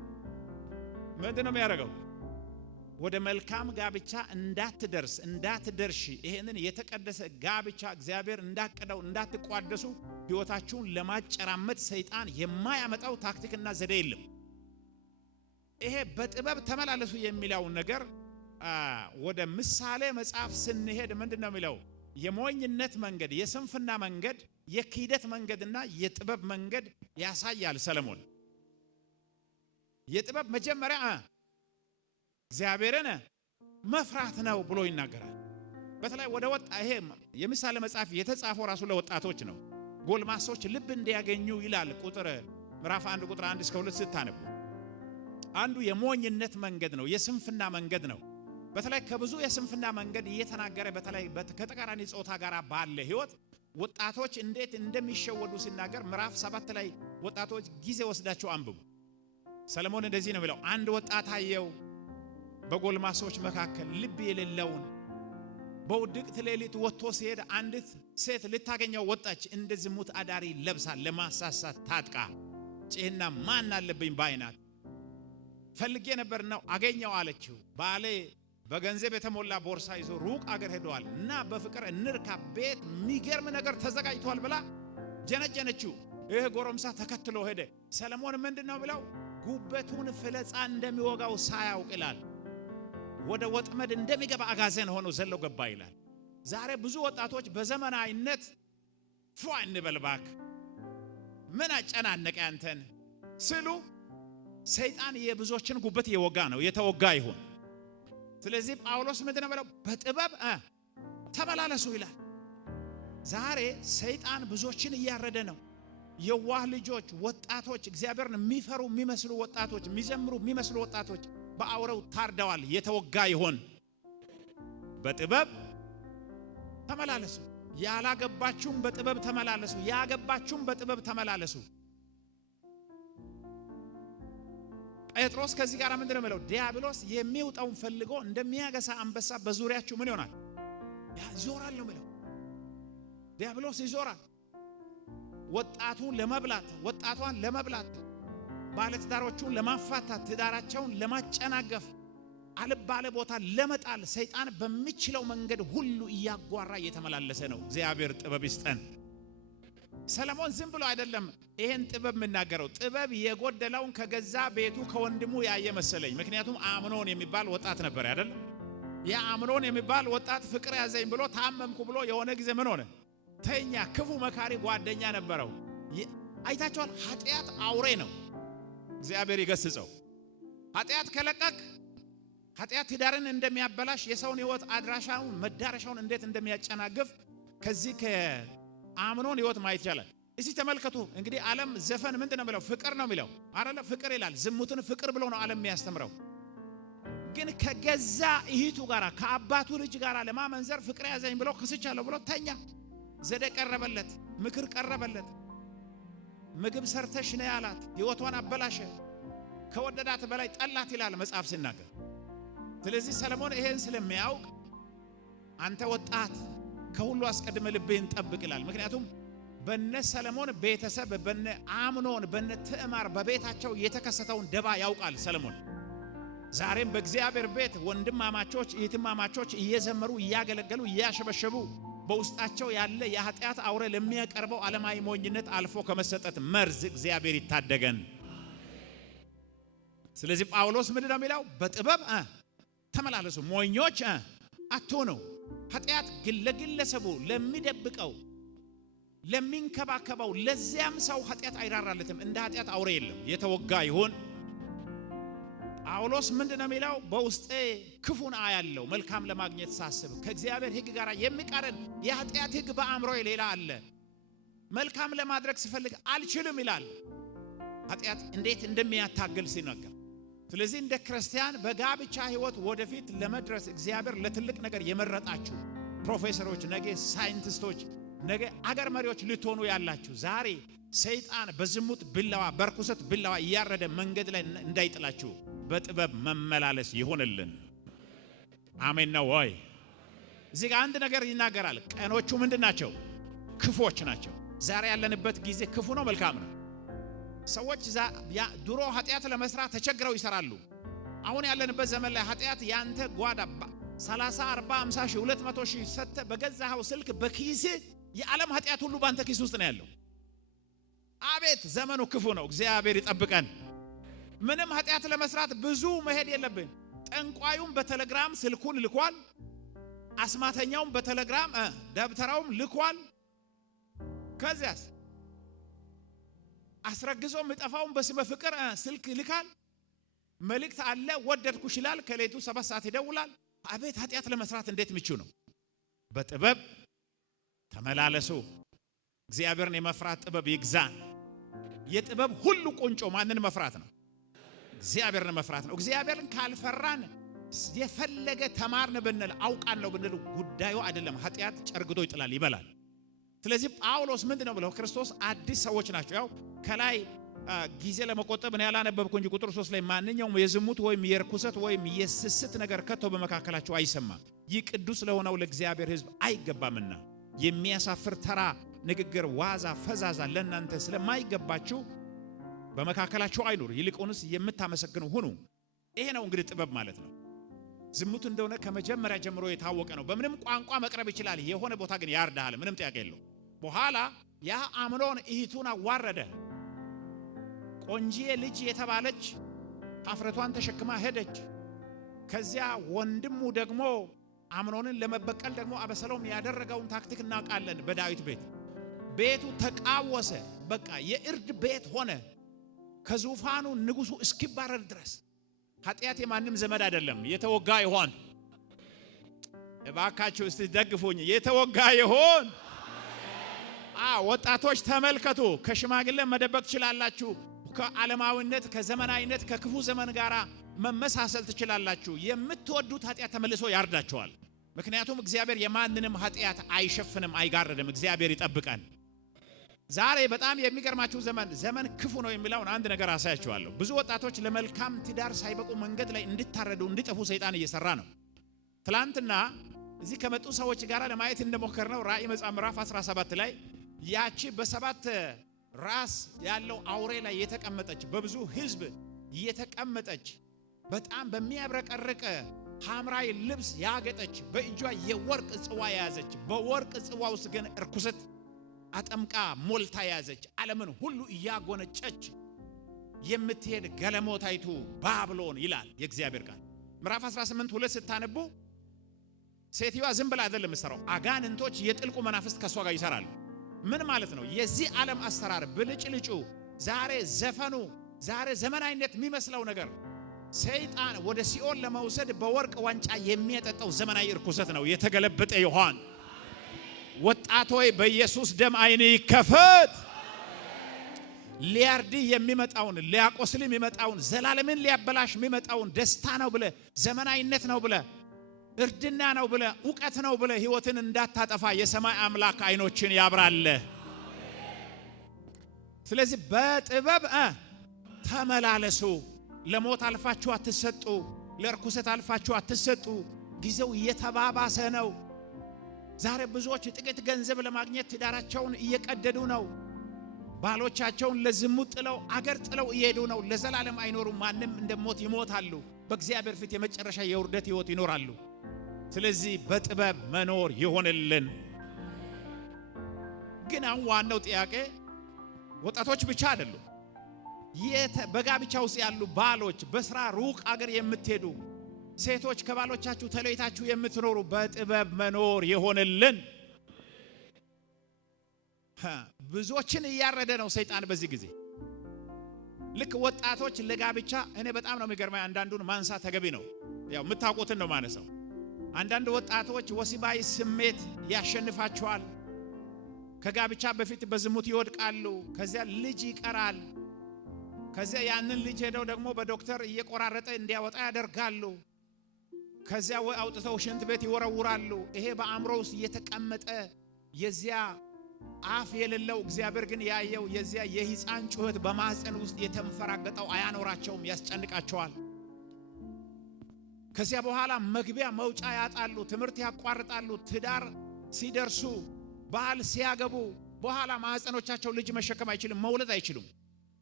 ምንድነው የሚያደርገው? ወደ መልካም ጋብቻ እንዳትደርሺ ይሄንን የተቀደሰ ጋብቻ እግዚአብሔር እንዳቀደው እንዳትቋደሱ ሕይወታችሁን ለማጨራመት ሰይጣን የማያመጣው ታክቲክና ዘዴ የለም። ይሄ በጥበብ ተመላለሱ የሚለው ነገር ወደ ምሳሌ መጽሐፍ ስንሄድ ምንድነው የሚለው? የሞኝነት መንገድ፣ የስንፍና መንገድ፣ የክህደት መንገድና የጥበብ መንገድ ያሳያል ሰለሞን። የጥበብ መጀመሪያ እግዚአብሔርን መፍራት ነው ብሎ ይናገራል። በተለይ ወደ ወጣ ይሄ የምሳሌ መጽሐፍ የተጻፈው ራሱ ለወጣቶች ነው። ጎልማሶች ልብ እንዲያገኙ ይላል። ምዕራፍ 1 ቁጥር 1 እስከ 2 ስታነቡ አንዱ የሞኝነት መንገድ ነው፣ የስንፍና መንገድ ነው። በተለይ ከብዙ የስንፍና መንገድ እየተናገረ በተለይ ከተቃራኒ ጾታ ጋር ባለ ህይወት ወጣቶች እንዴት እንደሚሸወዱ ሲናገር ምዕራፍ 7 ላይ ወጣቶች ጊዜ ወስዳቸው አንብቡ። ሰለሞን እንደዚህ ነው የሚለው፣ አንድ ወጣት አየው በጎልማሶች መካከል ልብ የሌለውን በውድቅት ሌሊት ወጥቶ ሲሄድ አንዲት ሴት ልታገኘው ወጣች። እንደ ዝሙት አዳሪ ለብሳ ለማሳሳት ታጥቃ ጭህና ማን አለብኝ ባይናት ፈልጌ ነበርና አገኘው አለችው። ባሌ በገንዘብ የተሞላ ቦርሳ ይዞ ሩቅ አገር ሄዷል እና በፍቅር እንርካ ቤት የሚገርም ነገር ተዘጋጅቷል ብላ ጀነጀነችው። ይህ ጎረምሳ ተከትሎ ሄደ። ሰለሞን ምንድነው ብለው ጉበቱን ፍለጻ እንደሚወጋው ሳያውቅ ይላል ወደ ወጥመድ እንደሚገባ አጋዘን ሆኖ ዘሎ ገባ ይላል። ዛሬ ብዙ ወጣቶች በዘመናዊነት ፏ እንበልባክ ምን አጨናነቀ አንተን ስሉ ሰይጣን የብዙዎችን ጉበት የወጋ ነው፣ የተወጋ ይሁን። ስለዚህ ጳውሎስ ምንድነው ብለው በጥበብ ተመላለሱ ይላል። ዛሬ ሰይጣን ብዙዎችን እያረደ ነው። የዋህ ልጆች፣ ወጣቶች፣ እግዚአብሔርን የሚፈሩ የሚመስሉ ወጣቶች፣ የሚዘምሩ የሚመስሉ ወጣቶች በአውሬው ታርደዋል። የተወጋ ይሁን። በጥበብ ተመላለሱ። ያላገባችሁም በጥበብ ተመላለሱ፣ ያገባችሁም በጥበብ ተመላለሱ። ጴጥሮስ ከዚህ ጋር ምንድነው የሚለው? ዲያብሎስ የሚውጣውን ፈልጎ እንደሚያገሳ አንበሳ በዙሪያችሁ ምን ይሆናል? ይዞራል ነው የሚለው። ዲያብሎስ ይዞራል ወጣቱን ለመብላት፣ ወጣቷን ለመብላት፣ ባለትዳሮቹን ለማፋታት፣ ትዳራቸውን ለማጨናገፍ፣ አልባለ ቦታ ለመጣል ሰይጣን በሚችለው መንገድ ሁሉ እያጓራ እየተመላለሰ ነው። እግዚአብሔር ጥበብ ይስጠን። ሰለሞን ዝም ብሎ አይደለም ይሄን ጥበብ የምናገረው። ጥበብ የጎደለውን ከገዛ ቤቱ ከወንድሙ ያየ መሰለኝ። ምክንያቱም አምኖን የሚባል ወጣት ነበር አይደል? ያ አምኖን የሚባል ወጣት ፍቅር ያዘኝ ብሎ ታመምኩ ብሎ የሆነ ጊዜ ምን ሆነ? ተኛ። ክፉ መካሪ ጓደኛ ነበረው። አይታችኋል? ኃጢአት አውሬ ነው። እግዚአብሔር ይገስጸው። ኃጢአት ከለቀቅ ኃጢአት ትዳርን እንደሚያበላሽ፣ የሰውን ህይወት አድራሻውን መዳረሻውን እንዴት እንደሚያጨናግፍ ከዚህ ከአምኖን ህይወት ማየት ይቻላል። እስቲ ተመልከቱ እንግዲህ ዓለም ዘፈን ምንድነው የሚለው? ፍቅር ነው የሚለው አይደለ? ፍቅር ይላል። ዝሙትን ፍቅር ብሎ ነው ዓለም የሚያስተምረው። ግን ከገዛ እህቱ ጋር ከአባቱ ልጅ ጋር ለማመንዘር ፍቅር ያዘኝ ብሎ ክስቻለሁ ብሎ ተኛ። ዘዴ ቀረበለት፣ ምክር ቀረበለት። ምግብ ሰርተሽ ነው ያላት። ህይወቷን አበላሸ። ከወደዳት በላይ ጠላት ይላል መጽሐፍ ሲናገር። ስለዚህ ሰለሞን ይሄን ስለሚያውቅ አንተ ወጣት ከሁሉ አስቀድመ ልብህን ጠብቅ ይላል። ምክንያቱም በነ ሰለሞን ቤተሰብ በነ አምኖን በነ ትዕማር በቤታቸው የተከሰተውን ደባ ያውቃል ሰለሞን። ዛሬም በእግዚአብሔር ቤት ወንድማማቾች እህትማማቾች እየዘመሩ እያገለገሉ እያሸበሸቡ በውስጣቸው ያለ የኃጢአት አውሬ ለሚያቀርበው ዓለማዊ ሞኝነት አልፎ ከመሰጠት መርዝ እግዚአብሔር ይታደገን። ስለዚህ ጳውሎስ ምንድን ነው የሚለው? በጥበብ ተመላለሱ፣ ሞኞች አትሁኑ። ኃጢአት ለግለሰቡ ለሚደብቀው ለሚንከባከበው ለዚያም ሰው ኃጢአት አይራራለትም። እንደ ኃጢአት አውሬ የለም። የተወጋ ይሁን። ጳውሎስ ምንድን ነው የሚለው? በውስጤ ክፉን አያለው መልካም ለማግኘት ሳስብ ከእግዚአብሔር ሕግ ጋር የሚቃረን የኃጢአት ሕግ በአእምሮዬ ሌላ አለ። መልካም ለማድረግ ስፈልግ አልችልም ይላል። ኃጢአት እንዴት እንደሚያታግል ሲናገር። ስለዚህ እንደ ክርስቲያን በጋብቻ ሕይወት ወደፊት ለመድረስ እግዚአብሔር ለትልቅ ነገር የመረጣችሁ ፕሮፌሰሮች፣ ነገ ሳይንቲስቶች፣ ነገ አገር መሪዎች ልትሆኑ ያላችሁ ዛሬ ሰይጣን በዝሙት ቢላዋ በርኩሰት ቢላዋ እያረደ መንገድ ላይ እንዳይጥላችሁ በጥበብ መመላለስ ይሆንልን። አሜን ነው ወይ? እዚህ ጋር አንድ ነገር ይናገራል። ቀኖቹ ምንድናቸው? ክፎች ናቸው። ዛሬ ያለንበት ጊዜ ክፉ ነው መልካም ነው? ሰዎች ድሮ ኃጢአት ለመስራት ተቸግረው ይሰራሉ። አሁን ያለንበት ዘመን ላይ ኃጢአት ያንተ ጓዳ 30 40 50 ሺህ 200 ሺህ ሰተ በገዛው ስልክ በኪስ የዓለም ኃጢአት ሁሉ ባንተ ኪስ ውስጥ ነው ያለው። አቤት ዘመኑ ክፉ ነው። እግዚአብሔር ይጠብቀን። ምንም ኃጢአት ለመስራት ብዙ መሄድ የለብን። ጠንቋዩም በቴሌግራም ስልኩን ልኳል። አስማተኛውም በቴሌግራም ደብተራውም ልኳል። ከዚያስ አስረግዞ ምጠፋውም በስመ ፍቅር ስልክ ልካል። መልእክት አለ ወደድኩሽ ይላል። ከሌቱ 7 ሰዓት ይደውላል። አቤት ኃጢአት ለመስራት እንዴት ምቹ ነው። በጥበብ ተመላለሱ። እግዚአብሔርን የመፍራት ጥበብ ይግዛን። የጥበብ ሁሉ ቁንጮ ማንን መፍራት ነው? እግዚአብሔርን መፍራት ነው። እግዚአብሔርን ካልፈራን የፈለገ ተማርን ብንል አውቃለሁ ብንል ጉዳዩ አይደለም። ኃጢአት ጨርግዶ ይጥላል፣ ይበላል። ስለዚህ ጳውሎስ ምንድነው ብለው? ክርስቶስ አዲስ ሰዎች ናቸው። ያው ከላይ ጊዜ ለመቆጠብ ነው ያላነበብኩ እንጂ ቁጥር 3 ላይ ማንኛውም የዝሙት ወይም የርኩሰት ወይም የስስት ነገር ከቶ በመካከላቸው አይሰማም፣ ይህ ቅዱስ ለሆነው ለእግዚአብሔር ሕዝብ አይገባምና የሚያሳፍር ተራ ንግግር፣ ዋዛ ፈዛዛ ለእናንተ ስለማይገባችሁ በመካከላችሁ አይኑር፣ ይልቁንስ የምታመሰግኑ ሁኑ። ይሄ ነው እንግዲህ ጥበብ ማለት ነው። ዝሙት እንደሆነ ከመጀመሪያ ጀምሮ የታወቀ ነው። በምንም ቋንቋ መቅረብ ይችላል። የሆነ ቦታ ግን ያርዳል። ምንም ጥያቄ የለው። በኋላ ያ አምኖን እህቱን አዋረደ። ቆንጂዬ ልጅ የተባለች አፍረቷን ተሸክማ ሄደች። ከዚያ ወንድሙ ደግሞ አምኖንን ለመበቀል ደግሞ አበሰሎም ያደረገውን ታክቲክ እናውቃለን። በዳዊት ቤቱ ተቃወሰ። በቃ የእርድ ቤት ሆነ። ከዙፋኑ ንጉሱ እስኪባረር ድረስ ኃጢአት የማንም ዘመድ አይደለም። የተወጋ ይሆን? እባካችሁ እስቲ ደግፉኝ። የተወጋ ይሆን? ወጣቶች ተመልከቱ። ከሽማግሌ መደበቅ ትችላላችሁ። ከዓለማዊነት ከዘመናዊነት ከክፉ ዘመን ጋር መመሳሰል ትችላላችሁ። የምትወዱት ኃጢአት ተመልሶ ያርዳቸዋል። ምክንያቱም እግዚአብሔር የማንንም ኃጢአት አይሸፍንም፣ አይጋርድም። እግዚአብሔር ይጠብቀን። ዛሬ በጣም የሚገርማችሁ ዘመን ክፉ ነው የሚለውን አንድ ነገር አሳያችኋለሁ። ብዙ ወጣቶች ለመልካም ትዳር ሳይበቁ መንገድ ላይ እንዲታረዱ እንዲጠፉ ሰይጣን እየሰራ ነው። ትላንትና እዚህ ከመጡ ሰዎች ጋር ለማየት እንደሞከርነው ራእይ መጽሐፍ ምዕራፍ 17 ላይ ያቺ በ7 ራስ ያለው አውሬ ላይ የተቀመጠች በብዙ ሕዝብ የተቀመጠች በጣም በሚያብረቀርቅ ሐምራዊ ልብስ ያጌጠች በእጇ የወርቅ ጽዋ የያዘች በወርቅ ጽዋ ውስጥ ግን እርኩሰት አጠምቃ ሞልታ ያዘች ዓለምን ሁሉ እያጎነጨች የምትሄድ ገለሞታይቱ ባቢሎን ይላል የእግዚአብሔር ቃል። ምዕራፍ 18 2 ስታነቡ ሴትዮዋ ዝም ብላ አይደለም የምትሰራው። አጋንንቶች የጥልቁ መናፍስት ከሷ ጋር ይሰራሉ። ምን ማለት ነው? የዚህ ዓለም አሰራር ብልጭልጩ ዛሬ ዘፈኑ ዛሬ ዘመናዊነት የሚመስለው ነገር ሰይጣን ወደ ሲኦል ለመውሰድ በወርቅ ዋንጫ የሚያጠጣው ዘመናዊ እርኩሰት ነው። የተገለበጠ ይሆን? ወጣቶይ በኢየሱስ ደም አይን ይከፈት። ሊያርድ የሚመጣውን ሊያቆስል የሚመጣውን ዘላለምን ሊያበላሽ የሚመጣውን ደስታ ነው ብለ ዘመናዊነት ነው ብለ እርድና ነው ብለ ዕውቀት ነው ብለ ሕይወትን እንዳታጠፋ የሰማይ አምላክ አይኖችን ያብራል። ስለዚህ በጥበብ ተመላለሱ። ለሞት አልፋችሁ አትሰጡ፣ ለርኩሰት አልፋችሁ አትሰጡ። ጊዜው እየተባባሰ ነው። ዛሬ ብዙዎች ጥቂት ገንዘብ ለማግኘት ትዳራቸውን እየቀደዱ ነው። ባሎቻቸውን ለዝሙት ጥለው አገር ጥለው እየሄዱ ነው። ለዘላለም አይኖሩም። ማንም እንደሞት ይሞታሉ። በእግዚአብሔር ፊት የመጨረሻ የውርደት ሕይወት ይኖራሉ። ስለዚህ በጥበብ መኖር ይሆንልን። ግን አሁን ዋናው ጥያቄ ወጣቶች ብቻ አይደሉም። በጋብቻ ውስጥ ያሉ ባሎች፣ በስራ ሩቅ አገር የምትሄዱ ሴቶች፣ ከባሎቻችሁ ተለይታችሁ የምትኖሩ በጥበብ መኖር ይሆንልን። ብዙዎችን እያረደ ነው ሰይጣን በዚህ ጊዜ። ልክ ወጣቶች ለጋብቻ እኔ በጣም ነው የሚገርመኝ። አንዳንዱን ማንሳት ተገቢ ነው። ያው የምታውቁትን ነው ማነሳው። አንዳንድ ወጣቶች ወሲባዊ ስሜት ያሸንፋቸዋል። ከጋብቻ በፊት በዝሙት ይወድቃሉ። ከዚያ ልጅ ይቀራል። ከዚያ ያንን ልጅ ሄደው ደግሞ በዶክተር እየቆራረጠ እንዲያወጣ ያደርጋሉ። ከዚያ አውጥተው ሽንት ቤት ይወረውራሉ። ይሄ በአእምሮ ውስጥ እየተቀመጠ የዚያ አፍ የሌለው እግዚአብሔር ግን ያየው የዚያ የሕፃን ጩኸት በማህፀን ውስጥ የተንፈራገጠው አያኖራቸውም፣ ያስጨንቃቸዋል። ከዚያ በኋላ መግቢያ መውጫ ያጣሉ፣ ትምህርት ያቋርጣሉ። ትዳር ሲደርሱ ባል ሲያገቡ በኋላ ማህፀኖቻቸው ልጅ መሸከም አይችልም፣ መውለድ አይችሉም።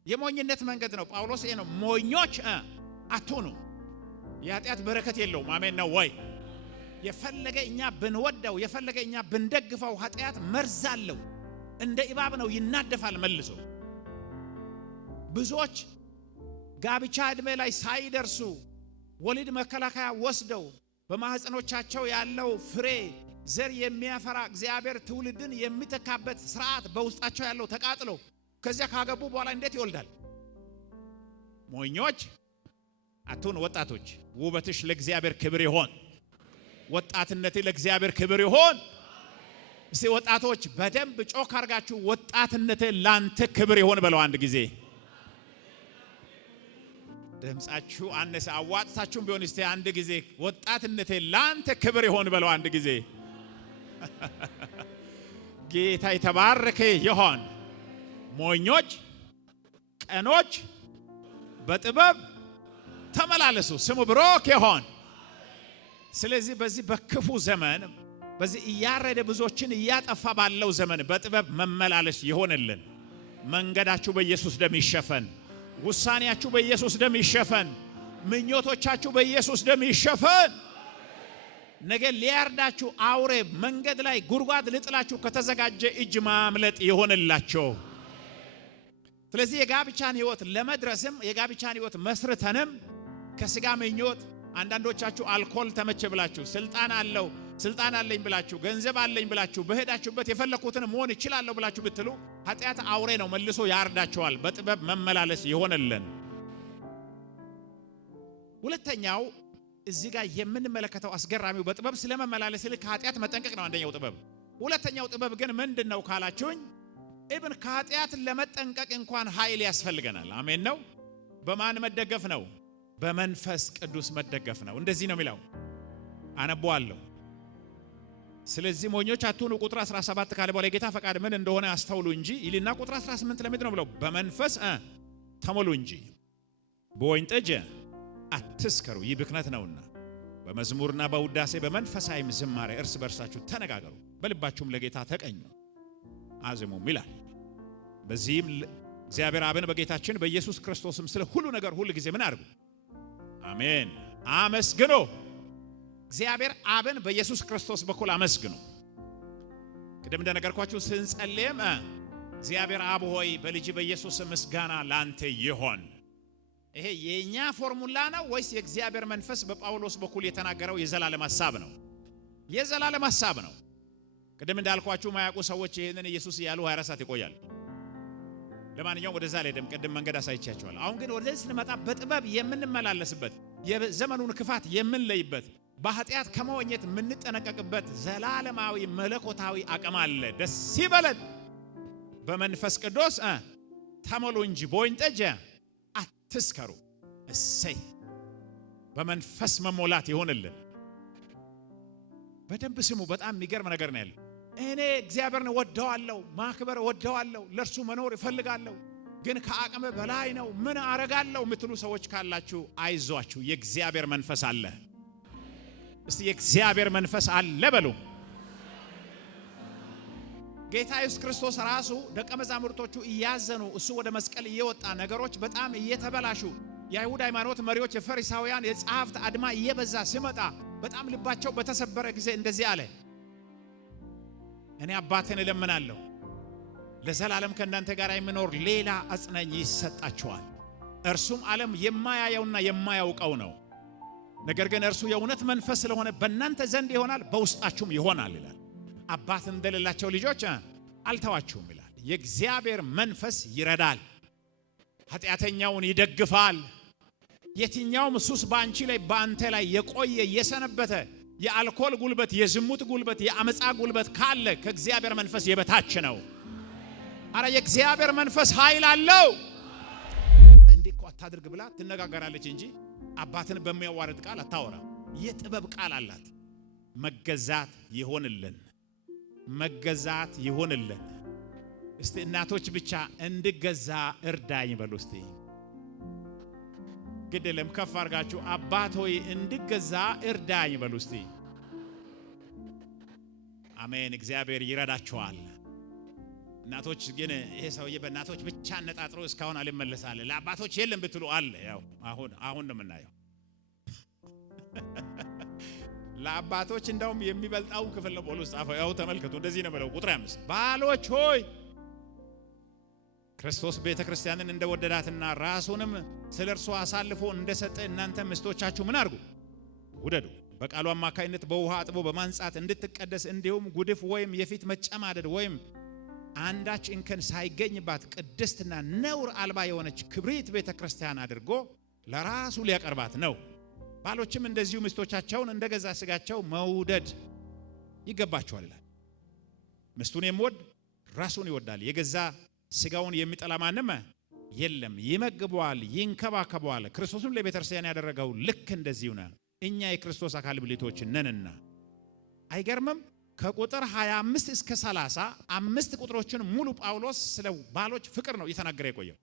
የሞኝነት መንገድ ነው። ጳውሎስ ይሄ ነው፣ ሞኞች አትሁኑ። የኃጢአት በረከት የለውም። አሜን ነው ወይ? የፈለገ እኛ ብንወደው የፈለገ እኛ ብንደግፈው ኃጢአት መርዝ አለው። እንደ እባብ ነው፣ ይናደፋል መልሶ። ብዙዎች ጋብቻ ዕድሜ ላይ ሳይደርሱ ወሊድ መከላከያ ወስደው በማህፀኖቻቸው ያለው ፍሬ ዘር የሚያፈራ እግዚአብሔር ትውልድን የሚተካበት ስርዓት በውስጣቸው ያለው ተቃጥሎ ከዚያ ካገቡ በኋላ እንዴት ይወልዳል? ሞኞች አትሁኑ ወጣቶች። ውበትሽ ለእግዚአብሔር ክብር ይሆን። ወጣትነቴ ለእግዚአብሔር ክብር ይሆን። እስቲ ወጣቶች በደንብ ጮክ አርጋችሁ ወጣትነቴ ላንተ ክብር ይሆን በለው አንድ ጊዜ። ድምጻችሁ አነሰ፣ አዋጥታችሁም ቢሆን እስቲ አንድ ጊዜ ወጣትነቴ ላንተ ክብር ይሆን በለው አንድ ጊዜ። ጌታ የተባረከ ይሆን። ሞኞች ቀኖች በጥበብ ተመላለሱ፣ ስሙ ብሩክ ይሆን። ስለዚህ በዚህ በክፉ ዘመን በዚህ እያረደ ብዙዎችን እያጠፋ ባለው ዘመን በጥበብ መመላለስ ይሆንልን። መንገዳችሁ በኢየሱስ ደም ይሸፈን። ውሳኔያችሁ በኢየሱስ ደም ይሸፈን። ምኞቶቻችሁ በኢየሱስ ደም ይሸፈን። ነገ ሊያርዳችሁ አውሬ መንገድ ላይ ጉድጓድ ልጥላችሁ ከተዘጋጀ እጅ ማምለጥ ይሆንላችሁ። ስለዚህ የጋብቻን ሕይወት ለመድረስም የጋብቻን ሕይወት መስርተንም ከስጋ ምኞት አንዳንዶቻችሁ አልኮል ተመቸ ብላችሁ ስልጣን አለኝ ብላችሁ ገንዘብ አለኝ ብላችሁ በሄዳችሁበት የፈለኩትን መሆን ይችላል ብላችሁ ብትሉ ኃጢአት አውሬ ነው፣ መልሶ ያርዳቸዋል። በጥበብ መመላለስ ይሆንልን። ሁለተኛው እዚህ ጋር የምንመለከተው አስገራሚው በጥበብ ስለመመላለስ ልክ ኃጢአት መጠንቀቅ ነው አንደኛው ጥበብ። ሁለተኛው ጥበብ ግን ምንድነው ካላችሁኝ ኢብን ከኃጢአት ለመጠንቀቅ እንኳን ኃይል ያስፈልገናል። አሜን ነው። በማን መደገፍ ነው? በመንፈስ ቅዱስ መደገፍ ነው። እንደዚህ ነው የሚለው አነባዋለሁ። ስለዚህ ሞኞች አትሁኑ ቁጥር 17 ካለ በኋላ የጌታ ፈቃድ ምን እንደሆነ አስተውሉ እንጂ ይልና ቁጥር 18 ለምንድን ነው ብለው በመንፈስ ተሞሉ እንጂ በወይን ጠጅ አትስከሩ፣ ይህ ብክነት ነውና። በመዝሙርና በውዳሴ በመንፈሳዊም ዝማሬ እርስ በርሳችሁ ተነጋገሩ፣ በልባችሁም ለጌታ ተቀኙ አዝሙም ይላል። በዚህም እግዚአብሔር አብን በጌታችን በኢየሱስ ክርስቶስም ስለ ሁሉ ነገር ሁሉ ጊዜ ምን አድርጉ? አሜን አመስግኑ። እግዚአብሔር አብን በኢየሱስ ክርስቶስ በኩል አመስግኑ። ቅድም እንደነገርኳችሁ ስንጸልይም እግዚአብሔር አብ ሆይ በልጅ በኢየሱስ ምስጋና ላንተ ይሆን። ይሄ የኛ ፎርሙላ ነው ወይስ የእግዚአብሔር መንፈስ በጳውሎስ በኩል የተናገረው የዘላለም ሐሳብ ነው? የዘላለም ሐሳብ ነው። ቅድም እንዳልኳችሁ ማያውቁ ሰዎች ይሄንን ኢየሱስ ያሉ 24 ሰዓት ይቆያል። ለማንኛውም ወደዛ ለደም ቅድም መንገድ አሳይቻችኋል። አሁን ግን ወደዚህ ስንመጣ በጥበብ የምንመላለስበት የዘመኑን ክፋት የምንለይበት በኃጢአት ከመወኘት የምንጠነቀቅበት ዘላለማዊ መለኮታዊ አቅም አለ። ደስ ይበለን። በመንፈስ ቅዱስ ተሞሉ እንጂ በወይን ጠጅ አትስከሩ። እሰይ በመንፈስ መሞላት ይሆንልን። በደንብ ስሙ። በጣም የሚገርም ነገር ነው ያለው። እኔ እግዚአብሔርን ወደዋለሁ፣ ማክበር ወደዋለሁ፣ ለርሱ መኖር እፈልጋለሁ፣ ግን ከአቅም በላይ ነው፣ ምን አረጋለሁ የምትሉ ሰዎች ካላችሁ አይዟችሁ፣ የእግዚአብሔር መንፈስ አለ። እስቲ የእግዚአብሔር መንፈስ አለ በሉ። ጌታ ኢየሱስ ክርስቶስ ራሱ ደቀ መዛሙርቶቹ እያዘኑ እሱ ወደ መስቀል እየወጣ ነገሮች በጣም እየተበላሹ የአይሁድ ሃይማኖት መሪዎች የፈሪሳውያን የጻፍት አድማ እየበዛ ሲመጣ በጣም ልባቸው በተሰበረ ጊዜ እንደዚህ አለ እኔ አባቴን እለምናለሁ ለዘላለም ከእናንተ ጋር የሚኖር ሌላ አጽናኝ ይሰጣችኋል እርሱም ዓለም የማያየውና የማያውቀው ነው ነገር ግን እርሱ የእውነት መንፈስ ስለሆነ በእናንተ ዘንድ ይሆናል በውስጣችሁም ይሆናል ይላል አባት እንደሌላቸው ልጆች አልተዋችሁም ይላል የእግዚአብሔር መንፈስ ይረዳል ኃጢአተኛውን ይደግፋል የትኛውም ሱስ ባንቺ ላይ ባንተ ላይ የቆየ የሰነበተ የአልኮል ጉልበት የዝሙት ጉልበት የአመጻ ጉልበት ካለ ከእግዚአብሔር መንፈስ የበታች ነው አረ የእግዚአብሔር መንፈስ ኃይል አለው እንዴት አታድርግ ብላ ትነጋገራለች እንጂ አባትን በሚያዋርድ ቃል አታወራ የጥበብ ቃል አላት መገዛት ይሆንልን እስቲ እናቶች ብቻ እንድገዛ እርዳኝ በሉ እስቲ ግድለም ከፍ አርጋችሁ አባት ሆይ እንድገዛ እርዳኝ በሉ እስቲ አሜን እግዚአብሔር ይረዳችኋል እናቶች ግን ይሄ ሰውዬ በእናቶች ብቻ አነጣጥሮ እስካሁን አልመለሳለ ለአባቶች የለም ብትሉ አለ ያው አሁን ነው የምናየው ለአባቶች እንደውም የሚበልጣው ክፍል ነው ጳውሎስ ጻፈው ያው ተመልከቱ እንደዚህ ነው ብለው ቁጥር 5 ባሎች ሆይ ክርስቶስ ቤተክርስቲያንን እንደወደዳትና ራሱንም ስለርሱ አሳልፎ እንደሰጠ እናንተ ሚስቶቻችሁ ምን አርጉ ውደዱ በቃሉ አማካይነት በውሃ አጥቦ በማንጻት እንድትቀደስ እንዲሁም ጉድፍ ወይም የፊት መጨማደድ ወይም አንዳች እንከን ሳይገኝባት ቅድስትና ነውር አልባ የሆነች ክብሪት ቤተክርስቲያን አድርጎ ለራሱ ሊያቀርባት ነው ባሎችም እንደዚሁ ሚስቶቻቸውን እንደገዛ ስጋቸው መውደድ ይገባቸዋል ሚስቱን የሚወድ ራሱን ይወዳል የገዛ ስጋውን የሚጠላ ማንም የለም ይመግበዋል ይንከባከበዋል ክርስቶስም ለቤተክርስቲያን ያደረገው ልክ እንደዚሁ ነው እኛ የክርስቶስ አካል ብልቶች ነንና አይገርምም ከቁጥር 25 እስከ 30 አምስት ቁጥሮችን ሙሉ ጳውሎስ ስለ ባሎች ፍቅር ነው እየተናገረ የቆየው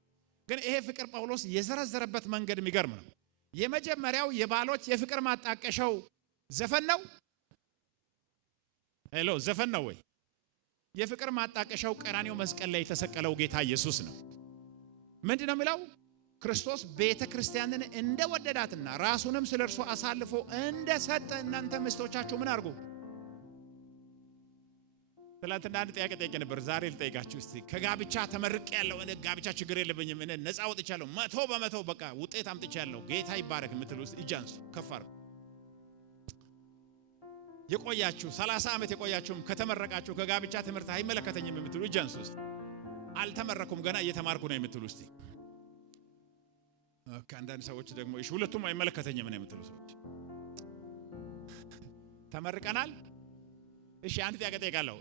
ግን ይሄ ፍቅር ጳውሎስ የዘረዘረበት መንገድ የሚገርም ነው የመጀመሪያው የባሎች የፍቅር ማጣቀሻው ዘፈን ነው ዘፈን ነው ወይ የፍቅር ማጣቀሻው ቀራንዮ መስቀል ላይ የተሰቀለው ጌታ ኢየሱስ ነው ምንድነው የሚለው ክርስቶስ ቤተክርስቲያንን እንደወደዳትና ራሱንም ስለርሱ አሳልፎ እንደሰጠ እናንተ ሚስቶቻችሁ ምን አርጉ ትላንትና አንድ ጥያቄ ጠይቄ ነበር ዛሬ ልጠይቃችሁ እስቲ ከጋብቻ ተመርቄ ያለው እኔ ጋብቻ ችግር የለብኝም እኔ ነፃ ወጥቻለሁ 100% በቃ ውጤት አምጥቻለሁ ጌታ ይባረክ የምትሉ እጃንሱ ከፋር የቆያችሁ 30 ዓመት የቆያችሁም ከተመረቃችሁ ከጋብቻ ትምህርት አይመለከተኝም የምትሉ እጃንሱ እስቲ አልተመረኩም ገና እየተማርኩ ነው የምትሉ እስቲ አንዳንድ ሰዎች ደግሞ እሺ ሁለቱም አይመለከተኝም ነው የምትሉ ሰዎች ተመርቀናል እሺ አንድ ጥያቄ ጠይቃለሁ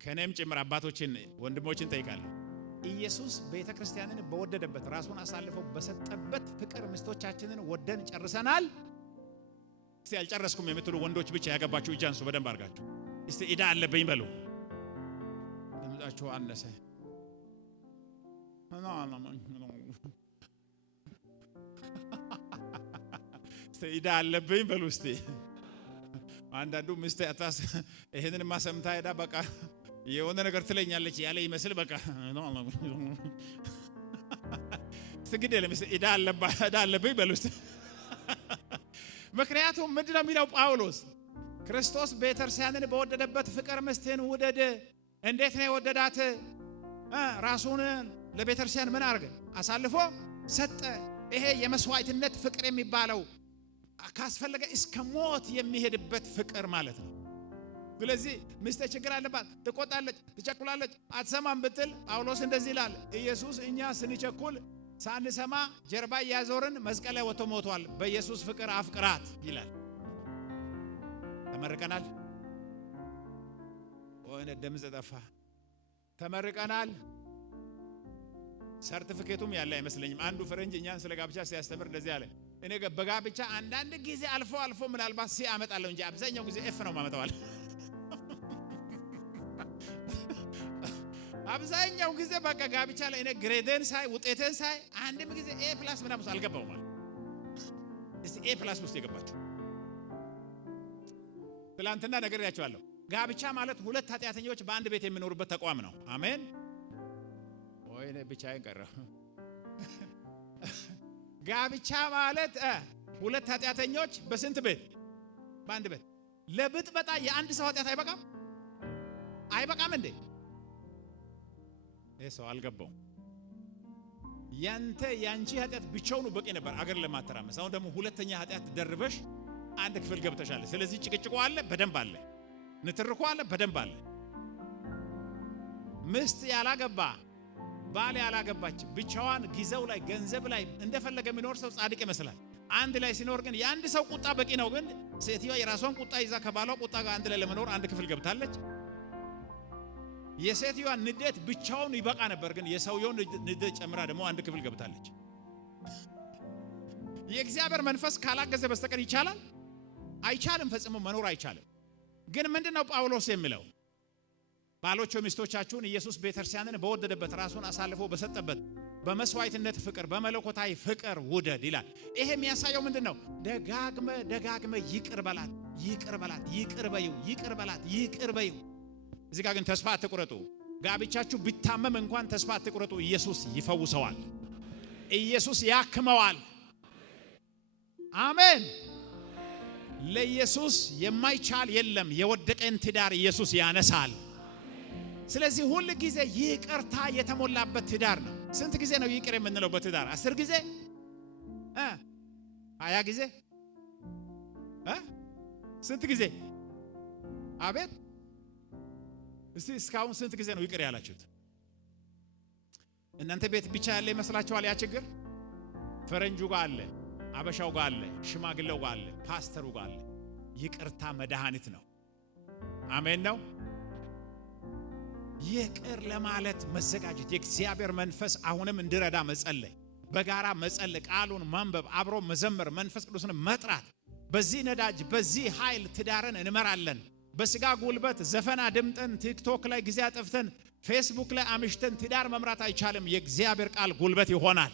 ከነም ጭምር አባቶችን ወንድሞችን ጠይቃለሁ ኢየሱስ ቤተክርስቲያንን በወደደበት ራሱን አሳልፎ በሰጠበት ፍቅር ሚስቶቻችንን ወደን ጨርሰናል እስቲ አልጨረስኩም የምትሉ ወንዶች ብቻ ያገባችሁ እጃንሱ በደንብ አርጋችሁ እስቲ ኢዳ አለብኝ በሉ ድምጻችሁ አነሰ እስቲ ኢዳ አለብኝ በሉ እስቲ አንዳንዱ ሚስት አታስ ይሄንን ማሰምታ ሄዳ በቃ የሆነ ነገር ትለኛለች ያለ ይመስል በቃ ስግድ ለምስ ኢዳ አለብኝ በሉ እስቲ ምክንያቱም ምንድነው የሚለው ጳውሎስ ክርስቶስ ቤተክርስቲያንን በወደደበት ፍቅር ሚስትን ውደድ እንዴት ነው የወደዳት ራሱን ለቤተክርስቲያን ምን አርገ አሳልፎ ሰጠ ይሄ የመስዋዕትነት ፍቅር የሚባለው ካስፈለገ እስከ ሞት የሚሄድበት ፍቅር ማለት ነው ስለዚህ ሚስት ችግር አለባት ትቆጣለች ትቸኩላለች አትሰማም ብትል ጳውሎስ እንደዚህ ይላል ኢየሱስ እኛ ስንቸኩል ሳንሰማ ጀርባ ያዞርን መስቀል ላይ ወጥቶ ሞቷል በኢየሱስ ፍቅር አፍቅራት ይላል ተመርቀናል ወይኔ ደምዘ ጠፋ ተመርቀናል ሰርቲፊኬቱም ያለ አይመስለኝም አንዱ ፈረንጅ እኛን ስለ ጋብቻ ሲያስተምር እንደዚህ አለ እኔ በጋብቻ አንዳንድ ጊዜ አልፎ ምናልባት ሲያመጣለው እንጂ አብዛኛው ጊዜ ኤፍ ነው ማመጣዋል አብዛኛው ጊዜ በቃ ጋብቻ ላይ እኔ ግሬድን ሳይ ውጤትን ሳይ አንድም ጊዜ ኤ+ ምናምን አልገባው ማለት እስቲ ኤ+ ውስጥ የገባችሁ ትላንትና ነግሬያችኋለሁ ጋብቻ ማለት ሁለት ኃጢአተኞች በአንድ ቤት የሚኖሩበት ተቋም ነው። አሜን። ወይኔ ብቻዬን ቀረሁ። ጋብቻ ማለት ሁለት ኃጢአተኞች በስንት ቤት? በአንድ ቤት። ለብጥበጣ የአንድ ሰው ኃጢአት አይበቃም? አይበቃም እንዴ? ይሄ ሰው አልገባው። ያንቺ ኃጢአት ብቻውን በቂ ነበር አገር ለማተራመስ። አሁን ደግሞ ሁለተኛ ኃጢአት ደርበሽ አንድ ክፍል ገብተሻል። ስለዚህ ጭቅጭቁ አለ፣ በደንብ አለ። ንትርኩ አለ፣ በደንብ አለ። ምስት ያላገባ ባል ያላገባች ብቻዋን ጊዜው ላይ ገንዘብ ላይ እንደፈለገ የሚኖር ሰው ጻድቅ ይመስላል። አንድ ላይ ሲኖር ግን የአንድ ሰው ቁጣ በቂ ነው። ግን ሴትዋ የራሷን ቁጣ ይዛ ከባሏ ቁጣ ጋር አንድ ላይ ለመኖር አንድ ክፍል ገብታለች። የሴትዋ ንዴት ብቻውን ይበቃ ነበር። ግን የሰውየውን ንዴት ጨምራ ደግሞ አንድ ክፍል ገብታለች። የእግዚአብሔር መንፈስ ካላገዘ በስተቀር ይቻላል? አይቻልም። ፈጽሞ መኖር አይቻልም። ግን ምንድነው ጳውሎስ የሚለው? ባሎች ሚስቶቻችሁን ኢየሱስ ቤተክርስቲያንን በወደደበት ራሱን አሳልፎ በሰጠበት በመስዋዕትነት ፍቅር በመለኮታዊ ፍቅር ውደድ ይላል። ይሄ የሚያሳየው ምንድነው? ደጋግመ ይቅር በላት፣ ይቅር በላት፣ ይቅር በይው፣ ይቅር በላት፣ ይቅር በይው። እዚህ ጋር ግን ተስፋ አትቁረጡ። ጋብቻችሁ ቢታመም እንኳን ተስፋ አትቁረጡ። ኢየሱስ ይፈውሰዋል። ኢየሱስ ያክመዋል። አሜን። ለኢየሱስ የማይቻል የለም። የወደቀን ትዳር ኢየሱስ ያነሳል። ስለዚህ ሁሉ ጊዜ ይቅርታ የተሞላበት ትዳር ነው። ስንት ጊዜ ነው ይቅር የምንለው በትዳር? 10 ጊዜ? 20 ጊዜ? ስንት ጊዜ? አቤት! እስቲ እስካሁን ስንት ጊዜ ነው ይቅር ያላችሁት? እናንተ ቤት ብቻ ያለ ይመስላችኋል ያ ችግር? ፈረንጁ ጋር አለ፣ አበሻው ጋር አለ፣ ሽማግሌው ጋር አለ፣ ፓስተሩ ጋር አለ። ይቅርታ መድኃኒት ነው። አሜን ነው። ይቅር ለማለት መዘጋጀት፣ የእግዚአብሔር መንፈስ አሁንም እንዲረዳ መጸለይ፣ በጋራ መጸለይ፣ ቃሉን ማንበብ፣ አብሮ መዘመር፣ መንፈስ ቅዱስን መጥራት። በዚህ ነዳጅ በዚህ ኃይል ትዳርን እንመራለን። በስጋ ጉልበት ዘፈን አድምጠን ቲክቶክ ላይ ጊዜ አጥፍተን ፌስቡክ ላይ አምሽተን ትዳር መምራት አይቻልም። የእግዚአብሔር ቃል ጉልበት ይሆናል።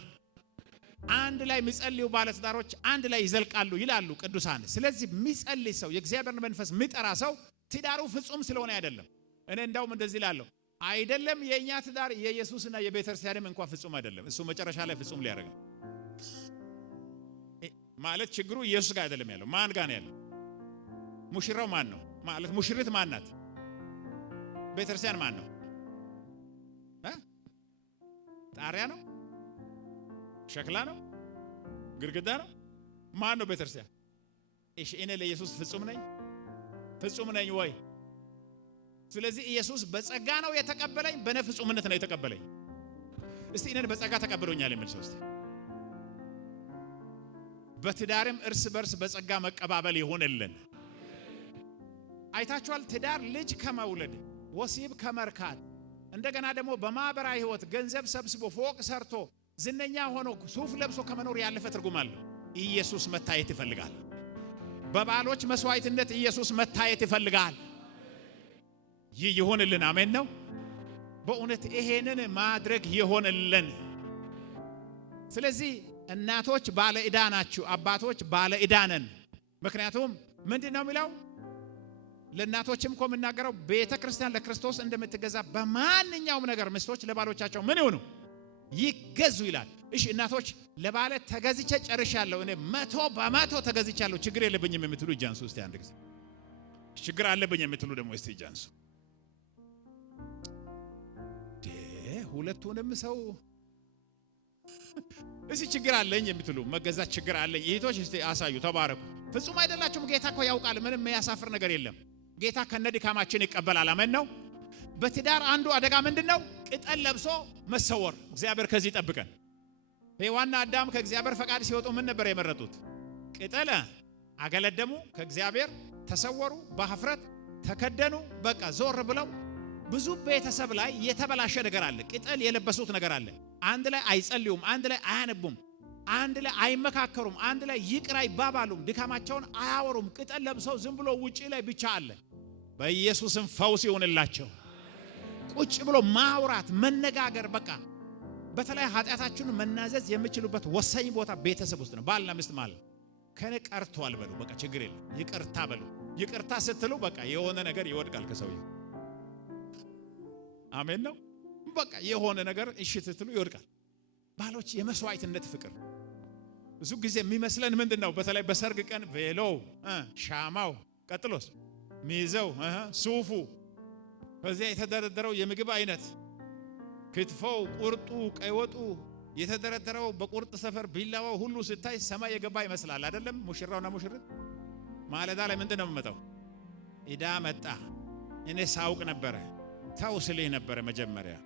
አንድ ላይ የሚጸልዩ ባለትዳሮች አንድ ላይ ይዘልቃሉ ይላሉ ቅዱሳን። ስለዚህ የሚጸልይ ሰው የእግዚአብሔርን መንፈስ የሚጠራ ሰው ትዳሩ ፍጹም ስለሆነ አይደለም። እኔ እንዳውም እንደዚህ እላለሁ፣ አይደለም የኛ ትዳር የኢየሱስና የቤተክርስቲያንም እንኳን ፍጹም አይደለም። እሱ መጨረሻ ላይ ፍጹም ሊያደርግ ማለት ችግሩ ኢየሱስ ጋር አይደለም ያለው። ማን ጋር ነው ያለው? ሙሽራው ማን ነው ማለት? ሙሽሪት ማን ናት? ቤተክርስቲያን ማን ነው? ጣሪያ ነው? ሸክላ ነው? ግድግዳ ነው? ማን ነው ቤተክርስቲያን? እሺ እኔ ለኢየሱስ ፍጹም ነኝ? ፍጹም ነኝ ወይ? ስለዚህ ኢየሱስ በጸጋ ነው የተቀበለኝ፣ በነፍጹምነት ነው የተቀበለኝ። እስቲ እኔን በጸጋ ተቀብሎኛል የሚል ሰው እስቲ። በትዳርም እርስ በርስ በጸጋ መቀባበል ይሆንልን። አይታችኋል? ትዳር ልጅ ከመውለድ ወሲብ ከመርካት እንደገና ደግሞ በማህበራዊ ህይወት ገንዘብ ሰብስቦ ፎቅ ሰርቶ ዝነኛ ሆኖ ሱፍ ለብሶ ከመኖር ያለፈ ትርጉም አለው። ኢየሱስ መታየት ይፈልጋል። በባሎች መስዋዕትነት ኢየሱስ መታየት ይፈልጋል። ይህ ይሆንልን። አሜን ነው። በእውነት ይሄንን ማድረግ ይሆንልን። ስለዚህ እናቶች ባለ ዕዳ ናችሁ፣ አባቶች ባለ ዕዳ ነን። ምክንያቱም ምንድነው የሚለው? ለእናቶችም እኮ የምናገረው ቤተ ክርስቲያን ለክርስቶስ እንደምትገዛ በማንኛውም ነገር ሚስቶች ለባሎቻቸው ምን ይሁኑ? ይገዙ ይላል። እሺ እናቶች ለባለ ተገዝቼ ጨርሻለሁ፣ እኔ 100% ተገዝቻለሁ፣ ችግር የለብኝም የምትሉ እጅ አንሱ እስቲ። አንድ ጊዜ ችግር አለብኝ የምትሉ ደግሞ እስቲ እጅ አንሱ። ሁለቱንም ሰው እስቲ ችግር አለኝ የምትሉ መገዛት ችግር አለኝ እህቶች እስቲ አሳዩ፣ ተባረኩ። ፍጹም አይደላችሁም። ጌታ እኮ ያውቃል። ምንም የሚያሳፍር ነገር የለም። ጌታ ከነድካማችን ይቀበላል። አሜን ነው። በትዳር አንዱ አደጋ ምንድነው? ቅጠል ለብሶ መሰወር። እግዚአብሔር ከዚህ ይጠብቀን። ሔዋንና አዳም ከእግዚአብሔር ፈቃድ ሲወጡ ምን ነበር የመረጡት? ቅጠል አገለደሙ፣ ከእግዚአብሔር ተሰወሩ፣ በኀፍረት ተከደኑ። በቃ ዞር ብለው ብዙ ቤተሰብ ላይ የተበላሸ ነገር አለ። ቅጠል የለበሱት ነገር አለ። አንድ ላይ አይጸልዩም፣ አንድ ላይ አያነቡም፣ አንድ ላይ አይመካከሩም፣ አንድ ላይ ይቅር አይባባሉም፣ ድካማቸውን አያወሩም። ቅጠል ለብሰው ዝም ብሎ ውጪ ላይ ብቻ አለ። በኢየሱስም ፈውስ ይሆንላቸው። ቁጭ ብሎ ማውራት መነጋገር፣ በቃ በተለይ ኃጢአታችሁን መናዘዝ የምችሉበት ወሳኝ ቦታ ቤተሰብ ውስጥ ነው። ባልና ሚስት ማለት ከኔ ቀርቷል በሉ፣ በቃ ችግር የለም ይቅርታ በሉ። ይቅርታ ስትሉ በቃ የሆነ ነገር ይወድቃል ከሰውየው። አሜን ነው። በቃ የሆነ ነገር እሺ ስትሉ ይወድቃል። ባሎች የመስዋዕትነት ፍቅር ብዙ ጊዜ የሚመስለን ምንድነው? በተለይ በሰርግ ቀን ቬሎው፣ ሻማው፣ ቀጥሎስ ሚይዘው፣ ሱፉ፣ በዚያ የተደረደረው የምግብ አይነት ክትፎው፣ ቁርጡ፣ ቀይ ወጡ የተደረደረው በቁርጥ ሰፈር ቢላዋው ሁሉ ስታይ ሰማይ የገባ ይመስላል አይደለም? ሙሽራውና ሙሽሪት ማለዳ ላይ ምንድነው የሚመጣው? ኢዳ መጣ። እኔ ሳውቅ ነበረ ታው ስልህ ነበረ መጀመሪያ